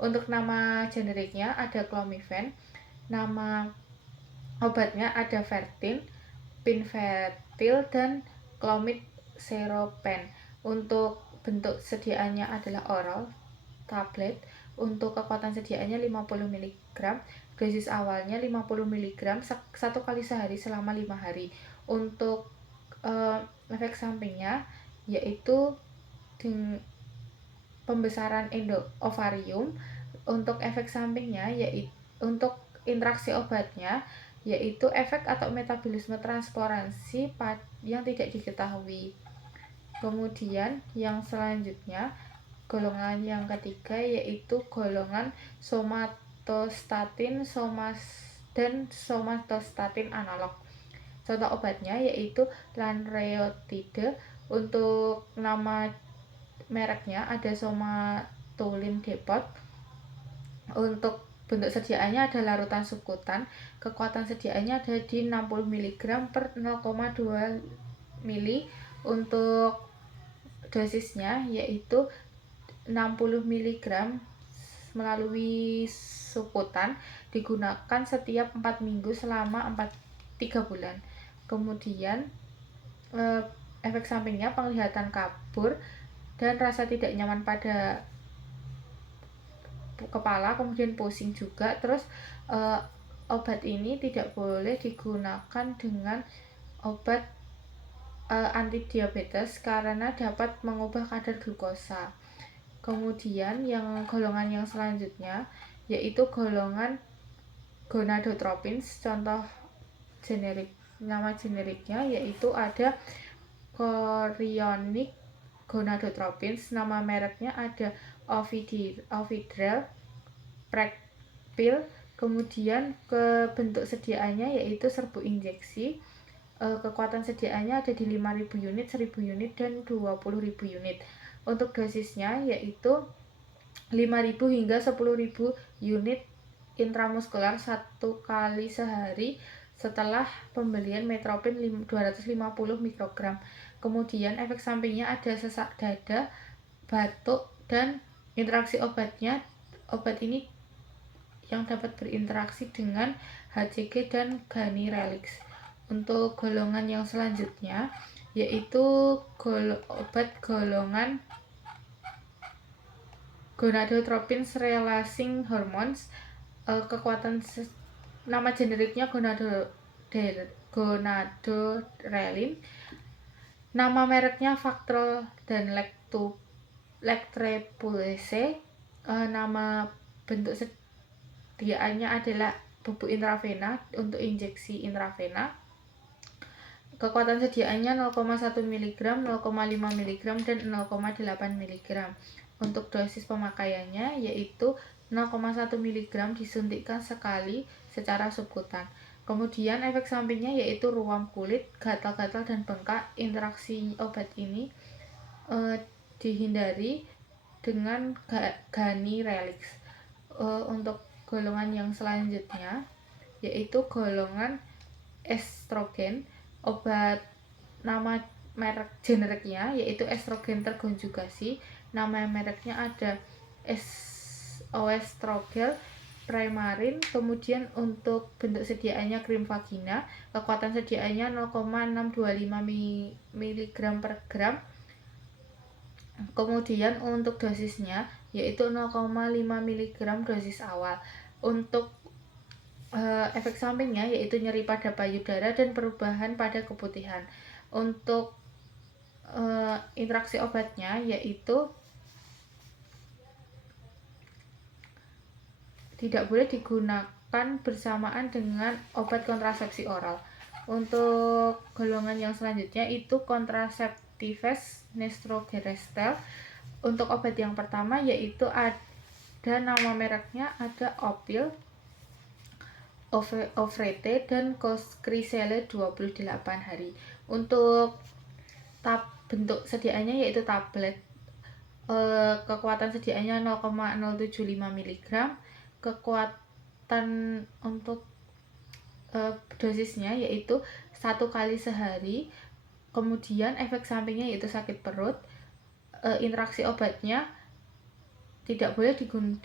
Untuk nama generiknya ada Clomifen. Nama obatnya ada Fertin, Pinfetil, dan Clomid Seropen. Untuk bentuk sediaannya adalah oral, tablet. Untuk kekuatan sediaannya 50 mg. Dosis awalnya 50 mg 1 kali sehari selama 5 hari. Untuk efek sampingnya yaitu pembesaran ovarium, Untuk efek sampingnya yaitu untuk interaksi obatnya yaitu efek atau metabolisme transparansi yang tidak diketahui. Kemudian yang selanjutnya golongan yang ketiga yaitu golongan somatostatin dan somatostatin analog. Contoh obatnya yaitu lanreotide. Untuk nama mereknya ada somatulin depot. Untuk bentuk sediaannya ada larutan subkutan. Kekuatan sediaannya ada di 60 mg per 0,2 mili. Untuk dosisnya yaitu 60 mg melalui subkutan digunakan setiap 4 minggu selama 3 bulan. Kemudian efek sampingnya penglihatan kabur dan rasa tidak nyaman pada kepala, kemudian pusing juga. Terus obat ini tidak boleh digunakan dengan obat antidiabetes karena dapat mengubah kadar glukosa. Kemudian yang golongan yang selanjutnya yaitu golongan gonadotropins. Contoh nama generiknya yaitu ada chorionic gonadotropins. Nama mereknya ada Ovidrel, Prekpil. Kemudian ke bentuk sediaannya yaitu serbuk injeksi. Kekuatan sediaannya ada di 5.000 unit, 1.000 unit, dan 20.000 unit. Untuk dosisnya yaitu 5.000 hingga 10.000 unit intramuskular 1 kali sehari setelah pembelian metropin 250 mikrogram. Kemudian efek sampingnya ada sesak dada, batuk, dan interaksi obatnya. Obat ini yang dapat berinteraksi dengan HCG dan ganirelix. Untuk golongan yang selanjutnya yaitu obat golongan gonadotropins releasing hormones. Kekuatan nama generiknya gonadorelin. Nama mereknya Factrol dan Lectrepulese. Nama bentuk sediaannya adalah bubuk intravena untuk injeksi intravena. Kekuatan sediaannya 0,1 mg, 0,5 mg, dan 0,8 mg. Untuk dosis pemakaiannya yaitu 0,1 mg disuntikkan sekali secara subkutan. Kemudian efek sampingnya yaitu ruam kulit, gatal-gatal, dan bengkak. Interaksi obat ini dihindari dengan ganirelix. Untuk golongan yang selanjutnya yaitu golongan estrogen. Obat nama merek generiknya yaitu estrogen terkonjugasi. Nama mereknya ada Oestrogel Primarin. Kemudian untuk bentuk sediaannya krim vagina. Kekuatan sediaannya 0,625 mg per gram. Kemudian untuk dosisnya yaitu 0,5 mg dosis awal. Untuk efek sampingnya yaitu nyeri pada payudara dan perubahan pada keputihan. Untuk interaksi obatnya yaitu tidak boleh digunakan bersamaan dengan obat kontrasepsi oral. Untuk golongan yang selanjutnya itu contraceptives nestrogerestel. Untuk obat yang pertama yaitu ada nama mereknya ada Opil, Ofrete, dan Coscrisele 28 hari. Untuk bentuk sediaannya yaitu tablet. Kekuatan sediaannya 0,075 mg. Kekuatan untuk dosisnya yaitu 1 kali sehari. Kemudian efek sampingnya yaitu sakit perut. Interaksi obatnya tidak boleh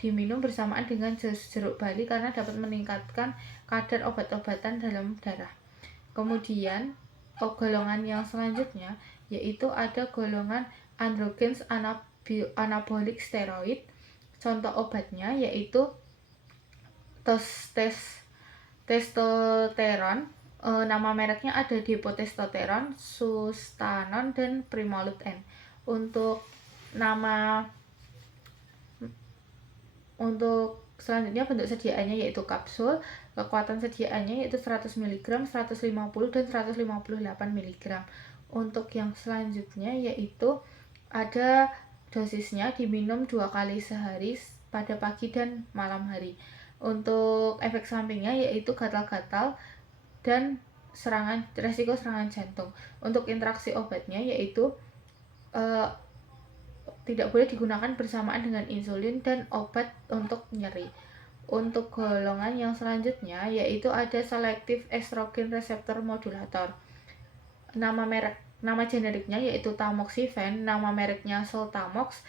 diminum bersamaan dengan jeruk bali karena dapat meningkatkan kadar obat-obatan dalam darah. Kemudian golongan yang selanjutnya yaitu ada golongan androgens anabolic steroid. Contoh obatnya yaitu testosteron. Nama mereknya ada depotestosteron, Sustanon, dan Primolut N. Untuk nama Untuk selanjutnya bentuk sediaannya yaitu kapsul, kekuatan sediaannya yaitu 100 mg, 150 dan 158 mg. Untuk yang selanjutnya yaitu ada dosisnya diminum 2 kali sehari pada pagi dan malam hari. Untuk efek sampingnya yaitu gatal-gatal dan resiko serangan jantung. Untuk interaksi obatnya yaitu tidak boleh digunakan bersamaan dengan insulin dan obat untuk nyeri. Untuk golongan yang selanjutnya yaitu ada selective estrogen receptor modulator. Nama generiknya yaitu tamoxifen, nama mereknya Soltamox,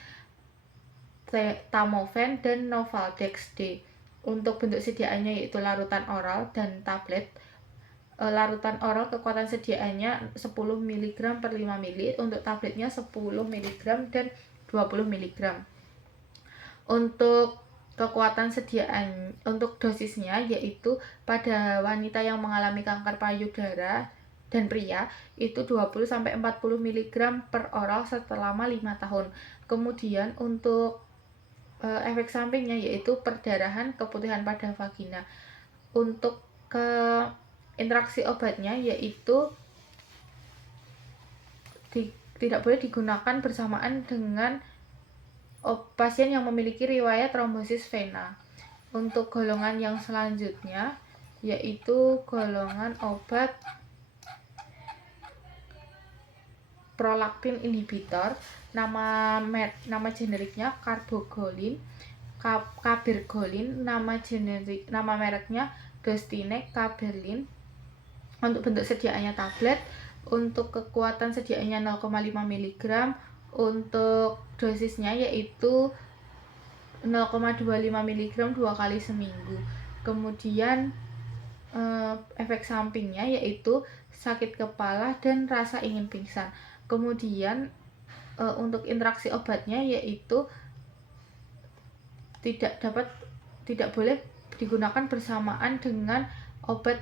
Tamoven dan Novaldex D. Untuk bentuk sediaannya yaitu larutan oral dan tablet. Larutan oral kekuatan sediaannya 10 mg per 5 ml, untuk tabletnya 10 mg dan 20 mg. Untuk kekuatan sediaan untuk dosisnya yaitu pada wanita yang mengalami kanker payudara dan pria itu 20 sampai 40 mg per oral selama 5 tahun. Kemudian untuk efek sampingnya yaitu perdarahan, keputihan pada vagina. Untuk interaksi obatnya yaitu tidak boleh digunakan bersamaan dengan pasien yang memiliki riwayat trombosis vena. Untuk golongan yang selanjutnya yaitu golongan obat prolaktin inhibitor, nama generiknya carbagolin, cabergolin, nama mereknya Dostinex Caberlin. Untuk bentuk sediaannya tablet, untuk kekuatan sediaannya 0,5 mg, untuk dosisnya yaitu 0,25 mg 2 kali seminggu. Kemudian efek sampingnya yaitu sakit kepala dan rasa ingin pingsan. Kemudian untuk interaksi obatnya yaitu tidak boleh digunakan bersamaan dengan obat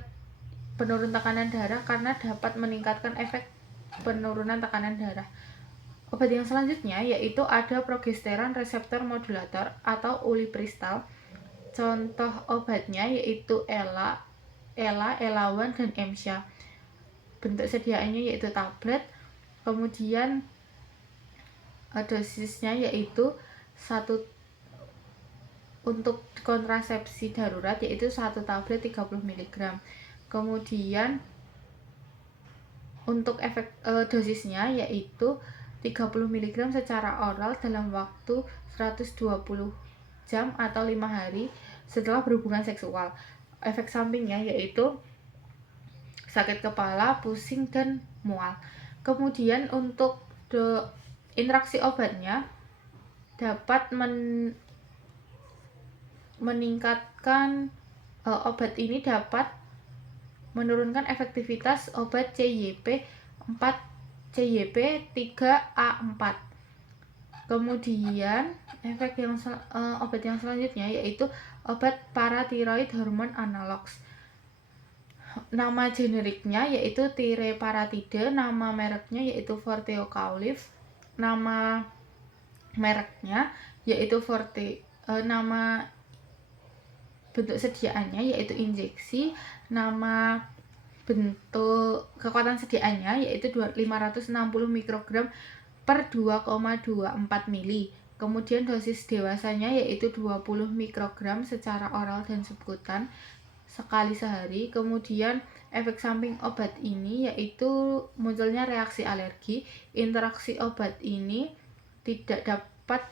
penurun tekanan darah karena dapat meningkatkan efek penurunan tekanan darah. Obat yang selanjutnya yaitu ada progesteron reseptor modulator atau ulipristal. Contoh obatnya yaitu Elawan dan Emsha. Bentuk sediaannya yaitu tablet. Kemudian dosisnya yaitu untuk kontrasepsi darurat yaitu 1 tablet 30 mg. Kemudian untuk efek dosisnya yaitu 30 mg secara oral dalam waktu 120 jam atau 5 hari setelah berhubungan seksual. Efek sampingnya yaitu sakit kepala, pusing, dan mual. Kemudian untuk interaksi obatnya dapat meningkatkan obat ini dapat menurunkan efektivitas obat CYP 3A4. Kemudian obat yang selanjutnya yaitu obat paratiroid hormon analogs. Nama generiknya yaitu Tireparatide, nama mereknya yaitu Forteo Caulif, nama mereknya yaitu nama bentuk sediaannya yaitu injeksi, nama bentuk kekuatan sediaannya yaitu 560 mikrogram per 2,24 mili. Kemudian dosis dewasanya yaitu 20 mikrogram secara oral dan subkutan sekali sehari. Kemudian efek samping obat ini yaitu munculnya reaksi alergi. Interaksi obat ini tidak dapat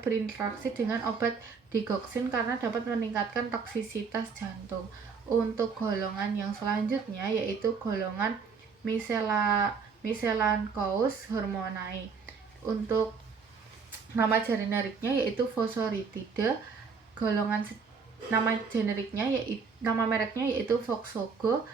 berinteraksi dengan obat digoxin karena dapat meningkatkan toksisitas jantung. Untuk golongan yang selanjutnya yaitu golongan Miscellaneous hormonae. Untuk nama generiknya yaitu Fosforitide. Nama mereknya yaitu Voxzogo.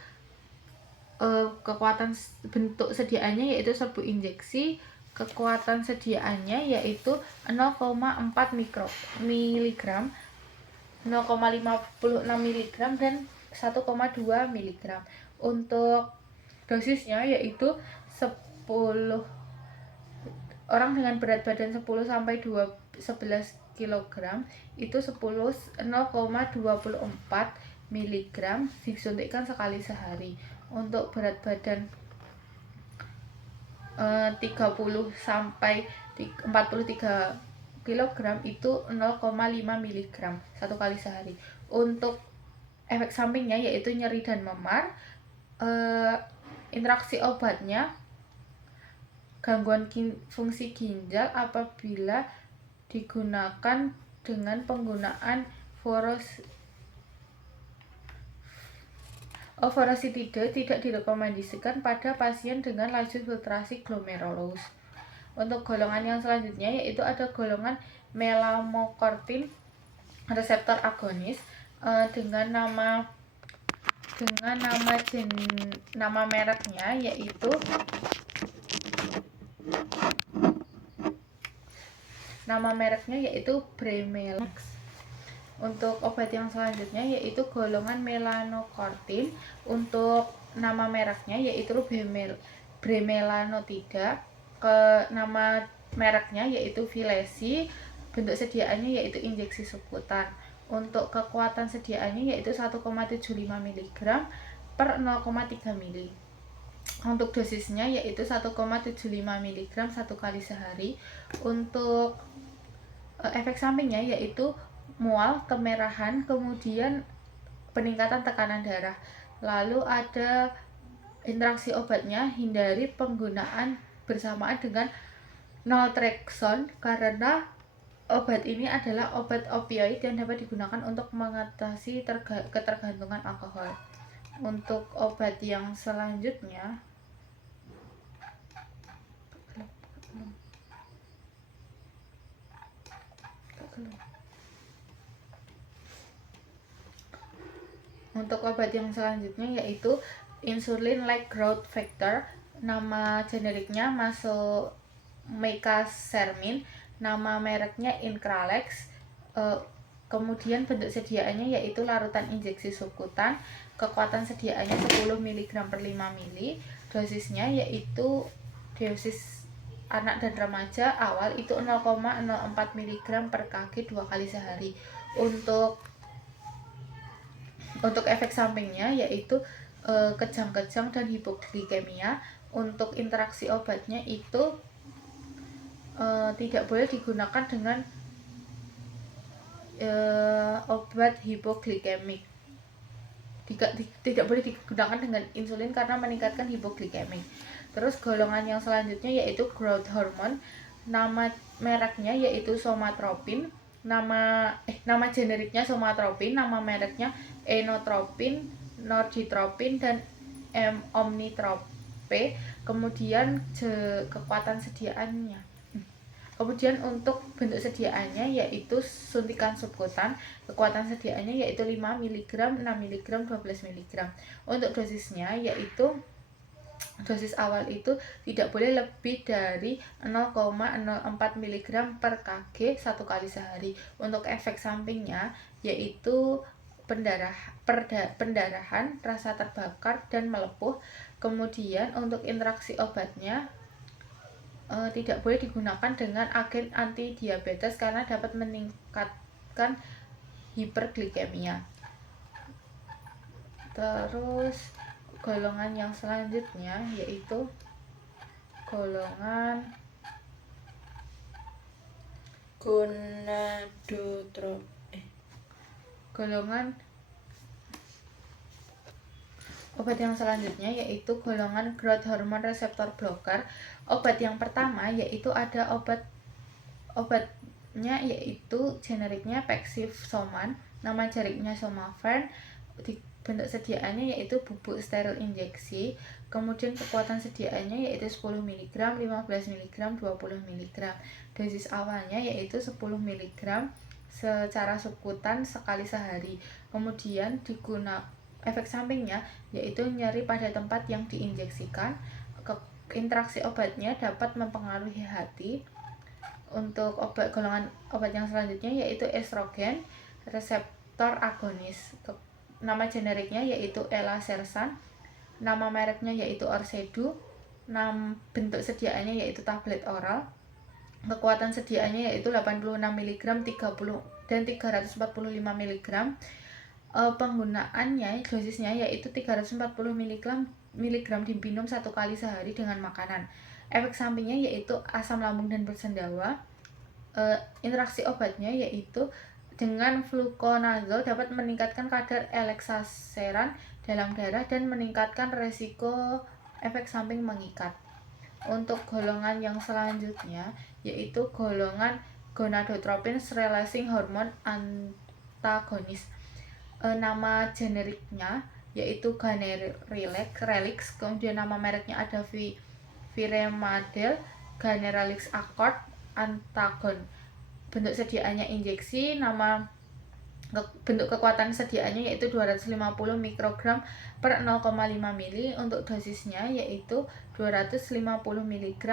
Kekuatan bentuk sediaannya yaitu serbu injeksi. Kekuatan sediaannya yaitu 0,4 mg, 0,56 mg dan 1,2 mg. Untuk dosisnya yaitu 10 orang dengan berat badan 10 sampai 11 kg itu 0,24 mg disuntikkan sekali sehari. Untuk berat badan 30 sampai 43 kg itu 0,5 mg satu kali sehari. Untuk efek sampingnya yaitu nyeri dan memar. Interaksi obatnya gangguan fungsi ginjal apabila digunakan dengan penggunaan furosemide tidak direkomendasikan pada pasien dengan laju filtrasi glomerulus. Untuk golongan yang selanjutnya yaitu ada golongan melamokortin reseptor agonis dengan nama mereknya yaitu Bremelax. Untuk obat yang selanjutnya yaitu golongan melanokortin. Untuk nama mereknya yaitu bremelanotida. Nama mereknya yaitu Vilesi. Bentuk sediaannya yaitu injeksi subkutan. Untuk kekuatan sediaannya yaitu 1,75 mg per 0,3 ml. Untuk dosisnya yaitu 1,75 mg satu kali sehari. Untuk efek sampingnya yaitu mual, kemerahan, kemudian peningkatan tekanan darah. Lalu ada interaksi obatnya, hindari penggunaan bersamaan dengan naltrexone karena obat ini adalah obat opioid yang dapat digunakan untuk mengatasi ketergantungan alkohol. Untuk obat yang selanjutnya yaitu insulin-like growth factor. Nama generiknya Mecasermin. Nama mereknya Incralex. Kemudian bentuk sediaannya yaitu larutan injeksi subkutan. Kekuatan sediaannya 10 mg per 5 ml. Dosisnya yaitu dosis anak dan remaja awal itu 0,04 mg per kg 2 kali sehari. Untuk efek sampingnya yaitu kejang-kejang dan hipoglikemia. Untuk interaksi obatnya itu tidak boleh digunakan dengan obat hipoglikemik. Tidak boleh digunakan dengan insulin karena meningkatkan hipoglikemik. Terus golongan yang selanjutnya yaitu growth hormone. Nama mereknya yaitu somatropin. Nama generiknya somatropin. Nama mereknya enotropin, norgitropin dan omnitrope. Kemudian kekuatan sediaannya. Kemudian untuk bentuk sediaannya yaitu suntikan subkutan. Kekuatan sediaannya yaitu 5 mg, 6 mg, 12 mg. Untuk dosisnya yaitu dosis awal itu tidak boleh lebih dari 0,04 mg per kg satu kali sehari. Untuk efek sampingnya yaitu pendarahan, rasa terbakar dan melepuh. Kemudian untuk interaksi obatnya tidak boleh digunakan dengan agen anti diabetes karena dapat meningkatkan hiperglikemia. Terus golongan yang selanjutnya yaitu golongan obat yang selanjutnya yaitu golongan growth hormone receptor blocker. Obat yang pertama yaitu ada obatnya yaitu generiknya Pexifsoman. Nama generiknya Somavern. Bentuk sediaannya yaitu bubuk steril injeksi. Kemudian kekuatan sediaannya yaitu 10 mg, 15 mg, 20 mg. Dosis awalnya yaitu 10 mg secara subkutan sekali sehari. Kemudian efek sampingnya yaitu nyeri pada tempat yang diinjeksikan. Interaksi obatnya dapat mempengaruhi hati. Untuk golongan obat yang selanjutnya yaitu estrogen reseptor agonis. Nama generiknya yaitu Elasersan. Nama mereknya yaitu Orsedu. Bentuk sediaannya yaitu tablet oral. Kekuatan sediaannya yaitu 86 mg, 30 dan 345 mg. Penggunaannya dosisnya yaitu 340 mg diminum 1 kali sehari dengan makanan. Efek sampingnya yaitu asam lambung dan bersendawa. Interaksi obatnya yaitu dengan fluconazole dapat meningkatkan kadar elaksaseran dalam darah dan meningkatkan resiko efek samping mengikat. Untuk golongan yang selanjutnya yaitu golongan gonadotropin releasing hormone antagonis. Nama generiknya yaitu Ganirelix, kemudian nama mereknya ada Viremadel, Ganirelix Accord antagon. Bentuk sediaannya injeksi, bentuk kekuatan sediaannya yaitu 250 mikrogram per 0,5 mili. Untuk dosisnya yaitu 250 mg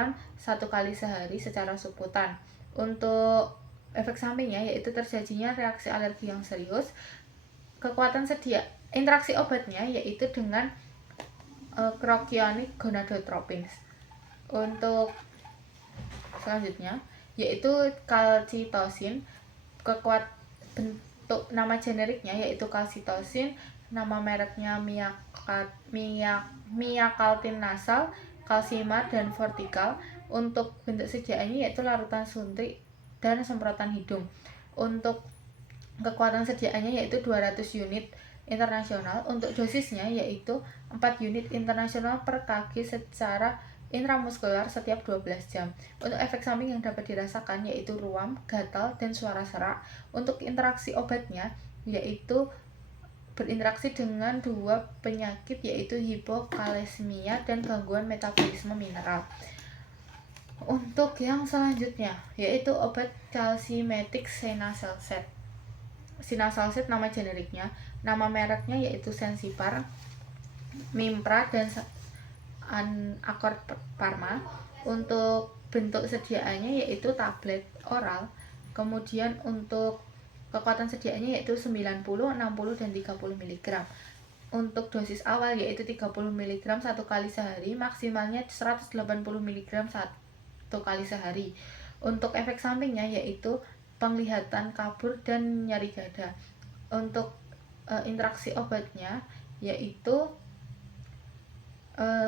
1 kali sehari secara subkutan. Untuk efek sampingnya yaitu terjadinya reaksi alergi yang serius. Interaksi obatnya yaitu dengan prokionic gonadotropin. Untuk selanjutnya yaitu calcitosin. Bentuk nama generiknya yaitu calcitosin, nama mereknya miakaltin nasal, calcima dan vertikal. Untuk bentuk sediaannya yaitu larutan suntik dan semprotan hidung. Untuk kekuatan sediaannya yaitu 200 unit internasional. Untuk dosisnya yaitu 4 unit internasional per kg secara intramuskular setiap 12 jam. Untuk efek samping yang dapat dirasakan yaitu ruam, gatal, dan suara serak. Untuk interaksi obatnya yaitu berinteraksi dengan 2 penyakit yaitu hipokalesemia dan gangguan metabolisme mineral. Untuk yang selanjutnya yaitu obat calcimetic Sinasalset nama generiknya, nama mereknya yaitu Sensipar, Mimpra dan Accord Pharma. Untuk bentuk sediaannya yaitu tablet oral. Kemudian untuk kekuatan sediaannya yaitu 90, 60 dan 30 mg. Untuk dosis awal yaitu 30 mg 1 kali sehari, maksimalnya 180 mg 1 kali sehari. Untuk efek sampingnya yaitu penglihatan kabur dan nyeri dada. Untuk interaksi obatnya yaitu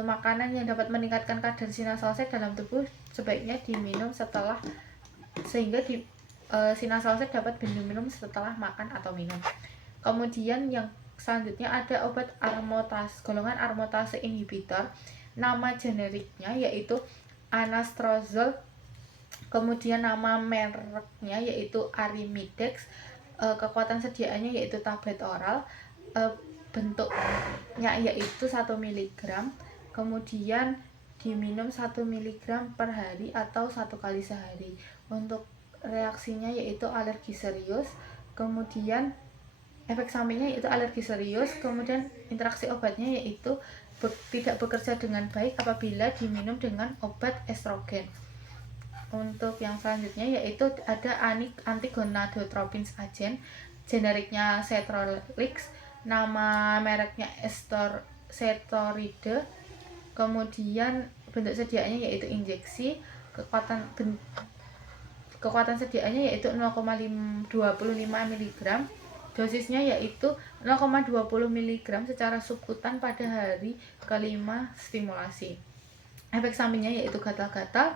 makanan yang dapat meningkatkan kadar sinasalset dalam tubuh sebaiknya diminum sinasalset dapat diminum setelah makan atau minum. Kemudian yang selanjutnya ada obat golongan aromatase inhibitor. Nama generiknya yaitu anastrozole. Kemudian nama mereknya yaitu Arimidex. Kekuatan sediaannya yaitu tablet oral. Bentuknya yaitu 1 mg. Kemudian diminum 1 mg per hari atau 1 kali sehari. Untuk reaksinya yaitu alergi serius. Kemudian efek sampingnya yaitu alergi serius. Kemudian interaksi obatnya yaitu tidak bekerja dengan baik apabila diminum dengan obat estrogen. Untuk yang selanjutnya yaitu ada antigonadotropin agent, generiknya Cetrorelix, nama mereknya Cetoride. Kemudian bentuk sediaannya yaitu injeksi, kekuatan sediaannya yaitu 0,25 mg. Dosisnya yaitu 0,20 mg secara subkutan pada hari kelima stimulasi. Efek sampingnya yaitu gatal-gatal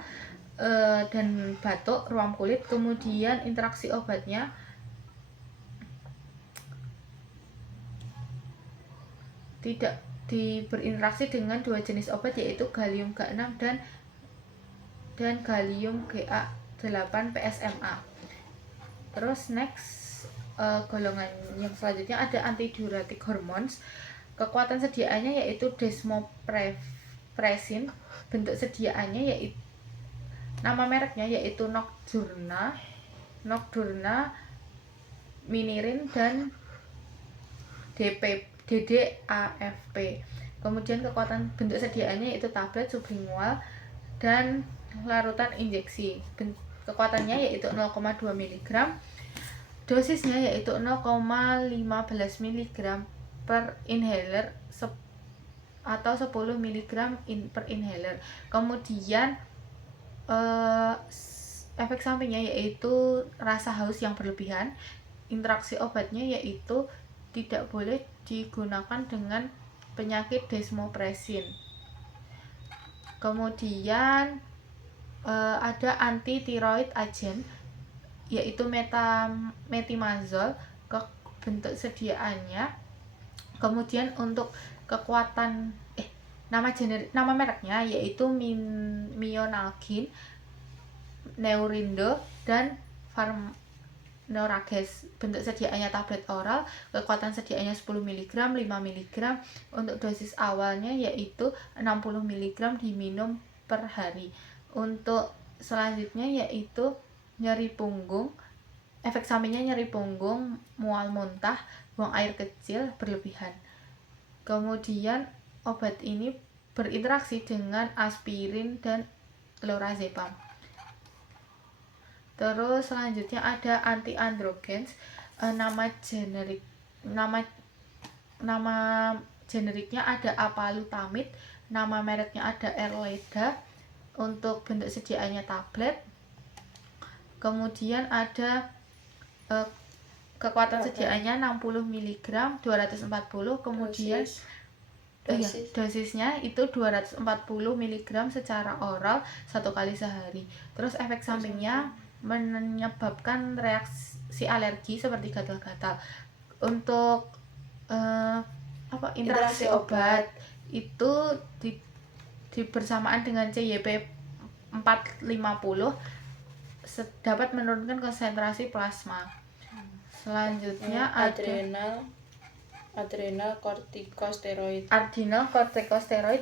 dan batuk, ruam kulit. Kemudian interaksi obatnya tidak berinteraksi dengan 2 jenis obat yaitu gallium G6 dan gallium Ga8 PSMA. Terus next golongan yang selanjutnya ada antidiuretik hormones. Kekuatan sediaannya yaitu desmopressin. Bentuk sediaannya yaitu nama mereknya yaitu Nocturna, Minirin dan DDAFP. Kemudian bentuk sediaannya yaitu tablet sublingual dan larutan injeksi. Kekuatannya yaitu 0,2 mg. Dosisnya yaitu 0,15 mg per inhaler atau 10 mg per inhaler. Kemudian efek sampingnya yaitu rasa haus yang berlebihan. Interaksi obatnya yaitu tidak boleh digunakan dengan penyakit desmopresin. Kemudian ada anti tiroid agent yaitu metimazol, bentuk sediaannya. Kemudian untuk kekuatan nama mereknya yaitu Mionalgin, Neurindo, dan Noragest. Bentuk sediaannya tablet oral, kekuatan sediaannya 10 mg, 5 mg. Untuk dosis awalnya yaitu 60 mg diminum per hari. Untuk selanjutnya yaitu nyeri punggung. Efek sampingnya nyeri punggung, mual muntah, buang air kecil berlebihan. Kemudian obat ini berinteraksi dengan aspirin dan lorazepam. Terus selanjutnya ada anti-androgens. Nama generiknya ada apalutamid, nama mereknya ada Erleda. Untuk bentuk sediaannya tablet. Kemudian ada kekuatan sediaannya 60 mg, 240. Kemudian dosisnya itu 240 mg secara oral 1 kali sehari. Terus efek sampingnya menyebabkan reaksi alergi seperti gatal-gatal. Untuk interaksi obat itu bersamaan dengan CYP 450 dapat menurunkan konsentrasi plasma. Selanjutnya adrenal corticosteroid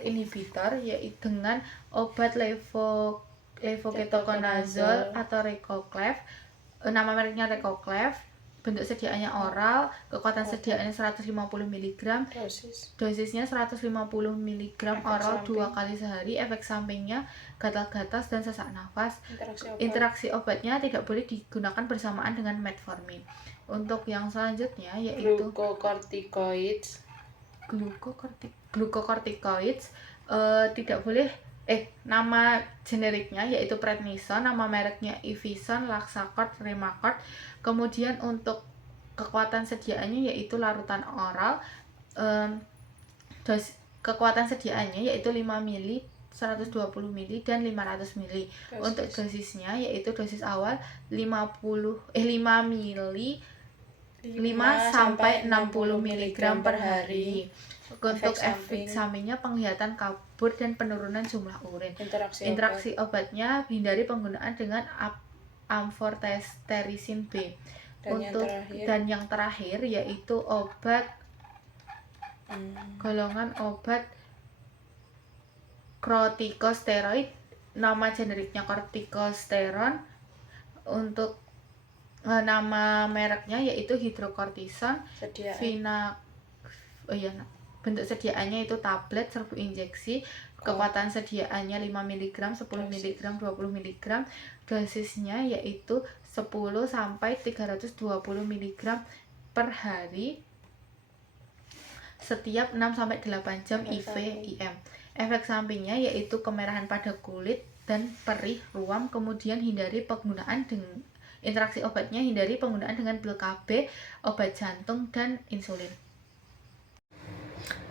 inhibitor yaitu dengan obat levoketoconazole atau Recoclev. Nama mereknya Recoclev. Bentuk sediaannya oral, kekuatan sediaannya 150 mg, dosisnya 150 mg oral 2 kali sehari. Efek sampingnya gatal-gatal dan sesak nafas. Interaksi obatnya tidak boleh digunakan bersamaan dengan metformin. Untuk yang selanjutnya yaitu glucocorticoids. Tidak boleh nama generiknya yaitu prednison, nama mereknya Evison, Laxacort, Remacort. Kemudian untuk kekuatan sediaannya yaitu larutan oral. Kekuatan sediaannya yaitu 5 ml, 120 ml, dan 500 ml. Untuk dosisnya yaitu dosis awal 5 ml 5 sampai 60 mg per hari. Untuk efek sampingnya penglihatan kabur dan penurunan jumlah urin. Interaksi obatnya hindari penggunaan dengan amfortesterisin B. Dan yang terakhir yaitu obat golongan obat corticosteroid, nama generiknya corticosteron. Untuk nama mereknya yaitu hidrokortison. Bentuk sediaannya itu tablet serbu injeksi. Kekuatan sediaannya 5 mg, 10 mg, 20 mg. Dosisnya yaitu 10 sampai 320 mg per hari setiap 6 sampai 8 jam IV/IM. Efek sampingnya yaitu kemerahan pada kulit dan perih, ruam. Kemudian hindari penggunaan dengan interaksi obatnya, hindari penggunaan dengan pil KB, obat jantung, dan insulin.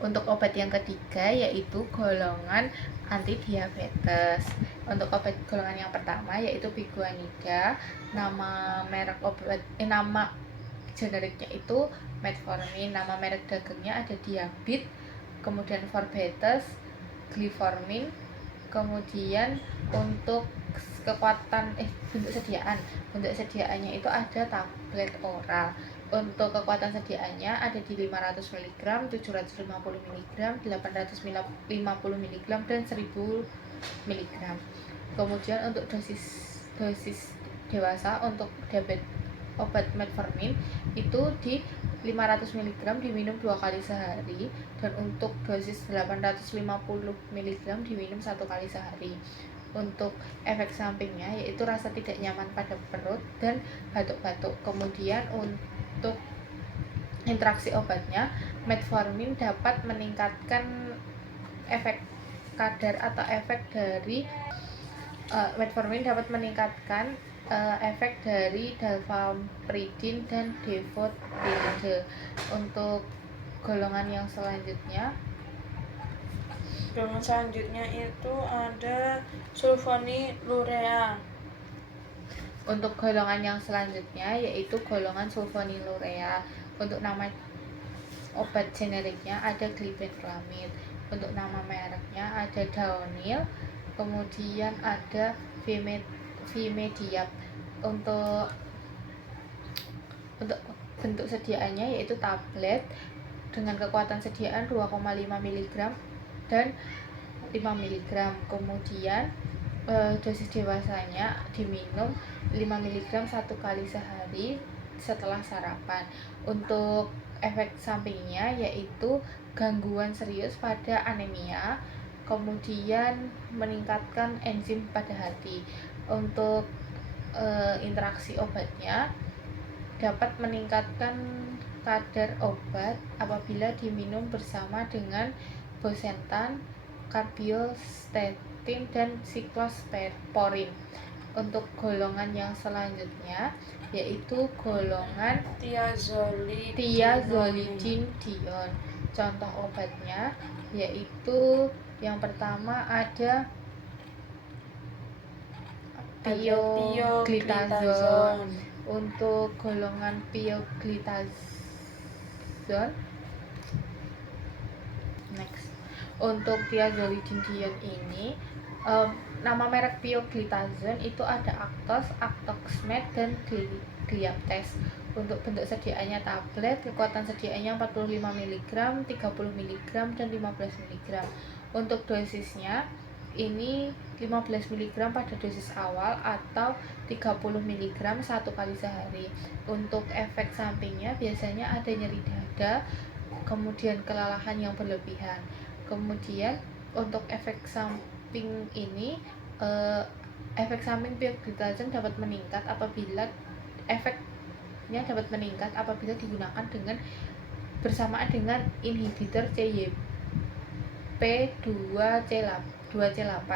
Untuk obat yang ketiga yaitu golongan anti diabetes. Untuk obat golongan yang pertama yaitu Biguanida. Nama merek obat nama generiknya itu metformin. Nama merek dagangnya ada Diabit, kemudian Forbetes, Gliformin. Kemudian untuk kekuatan bentuk sediaannya itu ada tablet oral. Untuk kekuatan sediaannya ada di 500 mg, 750 mg, 850 mg, dan 1000 mg. Kemudian untuk dosis dewasa untuk diabetes obat metformin itu di 500 mg diminum 2 kali sehari, dan untuk dosis 850 mg diminum 1 kali sehari. Untuk efek sampingnya yaitu rasa tidak nyaman pada perut dan batuk-batuk. Kemudian untuk interaksi obatnya, metformin dapat meningkatkan efek kadar atau efek dari metformin dapat meningkatkan efek dari dalfamridin dan devoteridine. Untuk golongan yang selanjutnya itu ada sulfonilurea. Untuk golongan yang selanjutnya yaitu golongan sulfonilurea. Untuk nama obat generiknya ada glibenclamid. Untuk nama mereknya ada Daonil. Kemudian ada Vimediap. Untuk bentuk sediaannya yaitu tablet dengan kekuatan sediaan 2,5 mg dan 5 mg. Kemudian dosis dewasanya diminum 5 mg 1 kali sehari setelah sarapan. Untuk efek sampingnya yaitu gangguan serius pada anemia, kemudian meningkatkan enzim pada hati. Untuk interaksi obatnya dapat meningkatkan kadar obat apabila diminum bersama dengan bosentan, karbiostatin, dan siklosporin. Untuk golongan yang selanjutnya yaitu golongan thiazolidine. Contoh obatnya yaitu yang pertama ada pioglitazone. Untuk golongan pioglitazone untuk thiazolidine ini nama merek pioglitazone itu ada Actos, Actoxmet, dan Gliaptes. Untuk bentuk sediaannya tablet, kekuatan sediaannya 45 mg, 30 mg, dan 15 mg. Untuk dosisnya ini 15 mg pada dosis awal atau 30 mg 1 kali sehari. Untuk efek sampingnya biasanya ada nyeri dada, kemudian kelelahan yang berlebihan. Kemudian untuk efek samping ini efek samping pioglitazone dapat meningkat apabila digunakan bersamaan dengan inhibitor CYP2C8.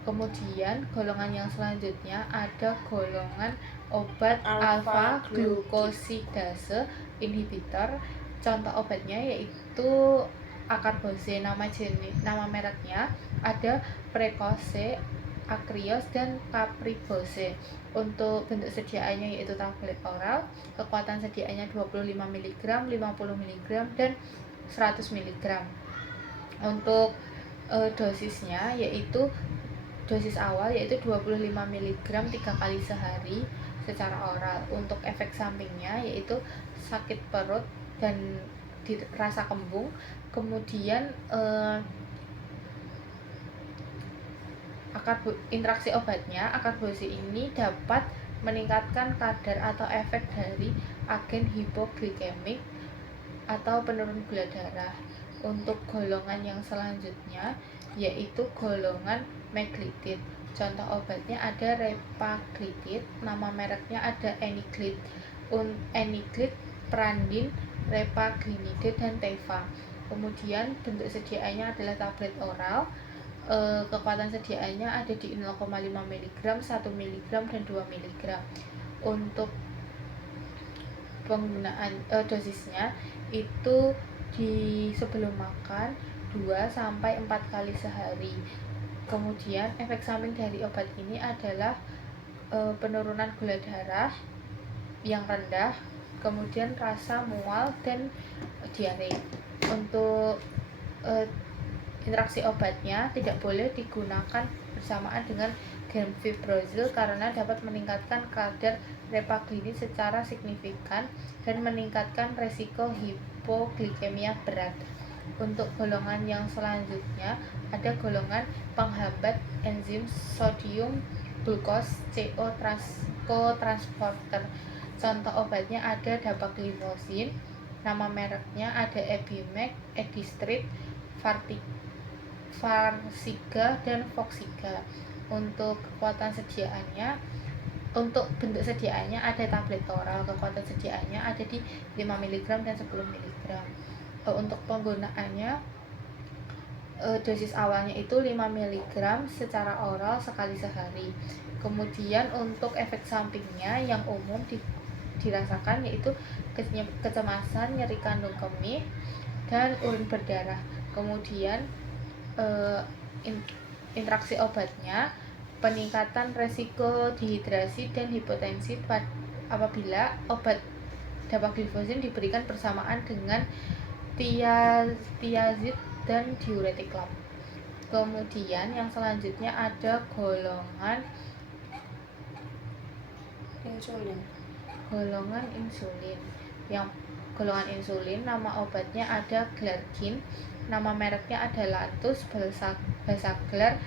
Kemudian golongan yang selanjutnya ada golongan obat alpha glukosidase inhibitor. Contoh obatnya yaitu acarbose. Nama mereknya ada Precoce, Akrios, dan Capribose. Untuk bentuk sediaannya yaitu tablet oral, kekuatan sediaannya 25 mg, 50 mg, dan 100 mg. Untuk dosisnya yaitu dosis awal yaitu 25 mg 3 kali sehari secara oral. Untuk efek sampingnya yaitu sakit perut dan rasa kembung. Kemudian interaksi obatnya, acarbose ini dapat meningkatkan kadar atau efek dari agen hipoglikemik atau penurun gula darah. Untuk golongan yang selanjutnya yaitu golongan meglitid. Contoh obatnya ada repaglitid, nama mereknya ada Eniglid, Prandin, repaglinide, dan Teva. Kemudian bentuk sediaannya adalah tablet oral. Kekuatan sediaannya ada di 0,5 mg, 1 mg, dan 2 mg. Untuk penggunaan dosisnya itu di sebelum makan 2-4 kali sehari. Kemudian efek samping dari obat ini adalah penurunan gula darah yang rendah, kemudian rasa mual dan diare. Untuk interaksi obatnya tidak boleh digunakan bersamaan dengan gemfibrozil karena dapat meningkatkan kadar repaglinid secara signifikan dan meningkatkan resiko hipoglikemia berat. Untuk golongan yang selanjutnya ada golongan penghambat enzim sodium glukos cotransporter. Contoh obatnya ada dapagliflozin, nama mereknya ada Ebimax, Edistrit, Farxiga, dan Foxiga. Untuk bentuk sediaannya ada tablet oral, kekuatan sediaannya ada di 5 mg dan 10 mg. Untuk penggunaannya dosis awalnya itu 5 mg secara oral sekali sehari. Kemudian untuk efek sampingnya yang umum dirasakan yaitu kecemasan, nyeri kandung kemih, dan urin berdarah. Kemudian interaksi obatnya, peningkatan resiko dehidrasi dan hipotensi apabila obat dapagliflozin diberikan bersamaan dengan thiazid dan diuretik lap. Kemudian yang selanjutnya ada golongan insulin. Yang golongan insulin, nama obatnya ada Glargine, nama mereknya ada Lantus, Basaglar,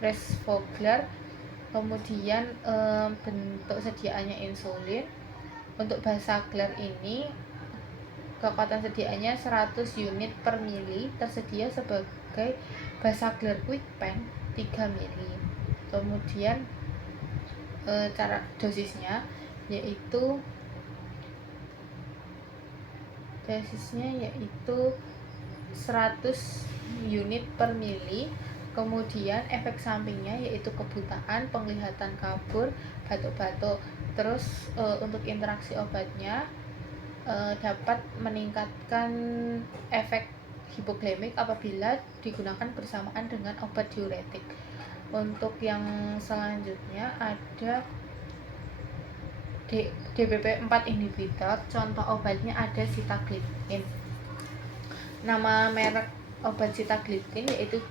Resvoglar. Kemudian bentuk sediaannya insulin. Untuk Basaglar ini kekuatan sediaannya 100 unit per mili, tersedia sebagai Basaglar Quick Pen 3 mili. Kemudian cara dosisnya yaitu 100 unit per mili. Kemudian efek sampingnya yaitu kebutaan, penglihatan kabur, batuk-batuk. Terus untuk interaksi obatnya dapat meningkatkan efek hipoglikemik apabila digunakan bersamaan dengan obat diuretik. Untuk yang selanjutnya ada DPP-4 inhibitor, contoh obatnya ada sitagliptin. Nama merek obat sitagliptin yaitu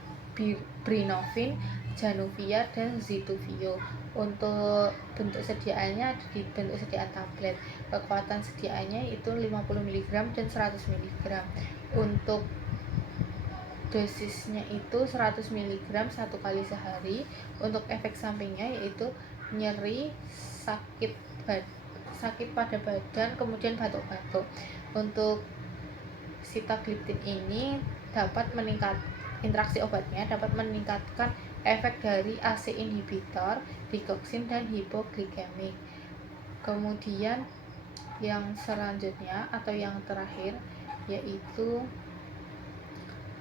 Brinovin, Januvia, dan Zituvio. Untuk bentuk sediaannya ada di bentuk sediaan tablet. Kekuatan sediaannya itu 50 mg dan 100 mg. Untuk dosisnya itu 100 mg 1 kali sehari. Untuk efek sampingnya yaitu nyeri, sakit pada badan, kemudian batuk-batuk. Untuk sitagliptin ini interaksi obatnya dapat meningkatkan efek dari ACE inhibitor, digoxin, dan hipoglikemik. Kemudian yang selanjutnya atau yang terakhir yaitu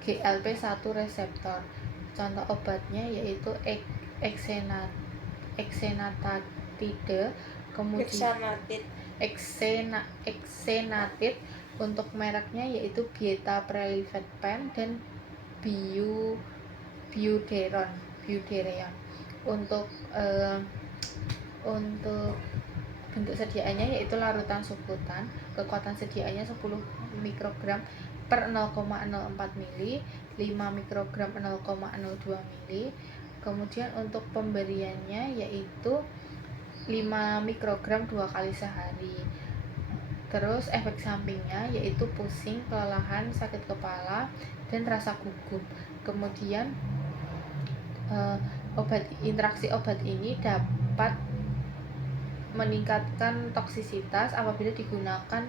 GLP-1 reseptor. Contoh obatnya yaitu exenatide, kemudian exenatide. Untuk mereknya yaitu Beta-Prelivate Pen dan Buderon. Untuk bentuk sediaannya yaitu larutan subkutan. Kekuatan sediaannya 10 mikrogram per 0,04 mili, 5 mikrogram 0,02 mili. Kemudian untuk pemberiannya yaitu 5 mikrogram 2 kali sehari. Terus efek sampingnya yaitu pusing, kelelahan, sakit kepala, dan rasa gugup. Kemudian interaksi obat ini dapat meningkatkan toksisitas apabila digunakan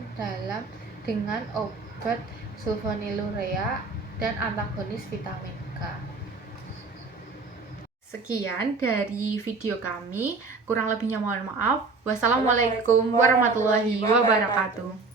dengan obat sulfonylurea dan antagonis vitamin K. Sekian dari video kami, kurang lebihnya mohon maaf. Wassalamualaikum warahmatullahi wabarakatuh.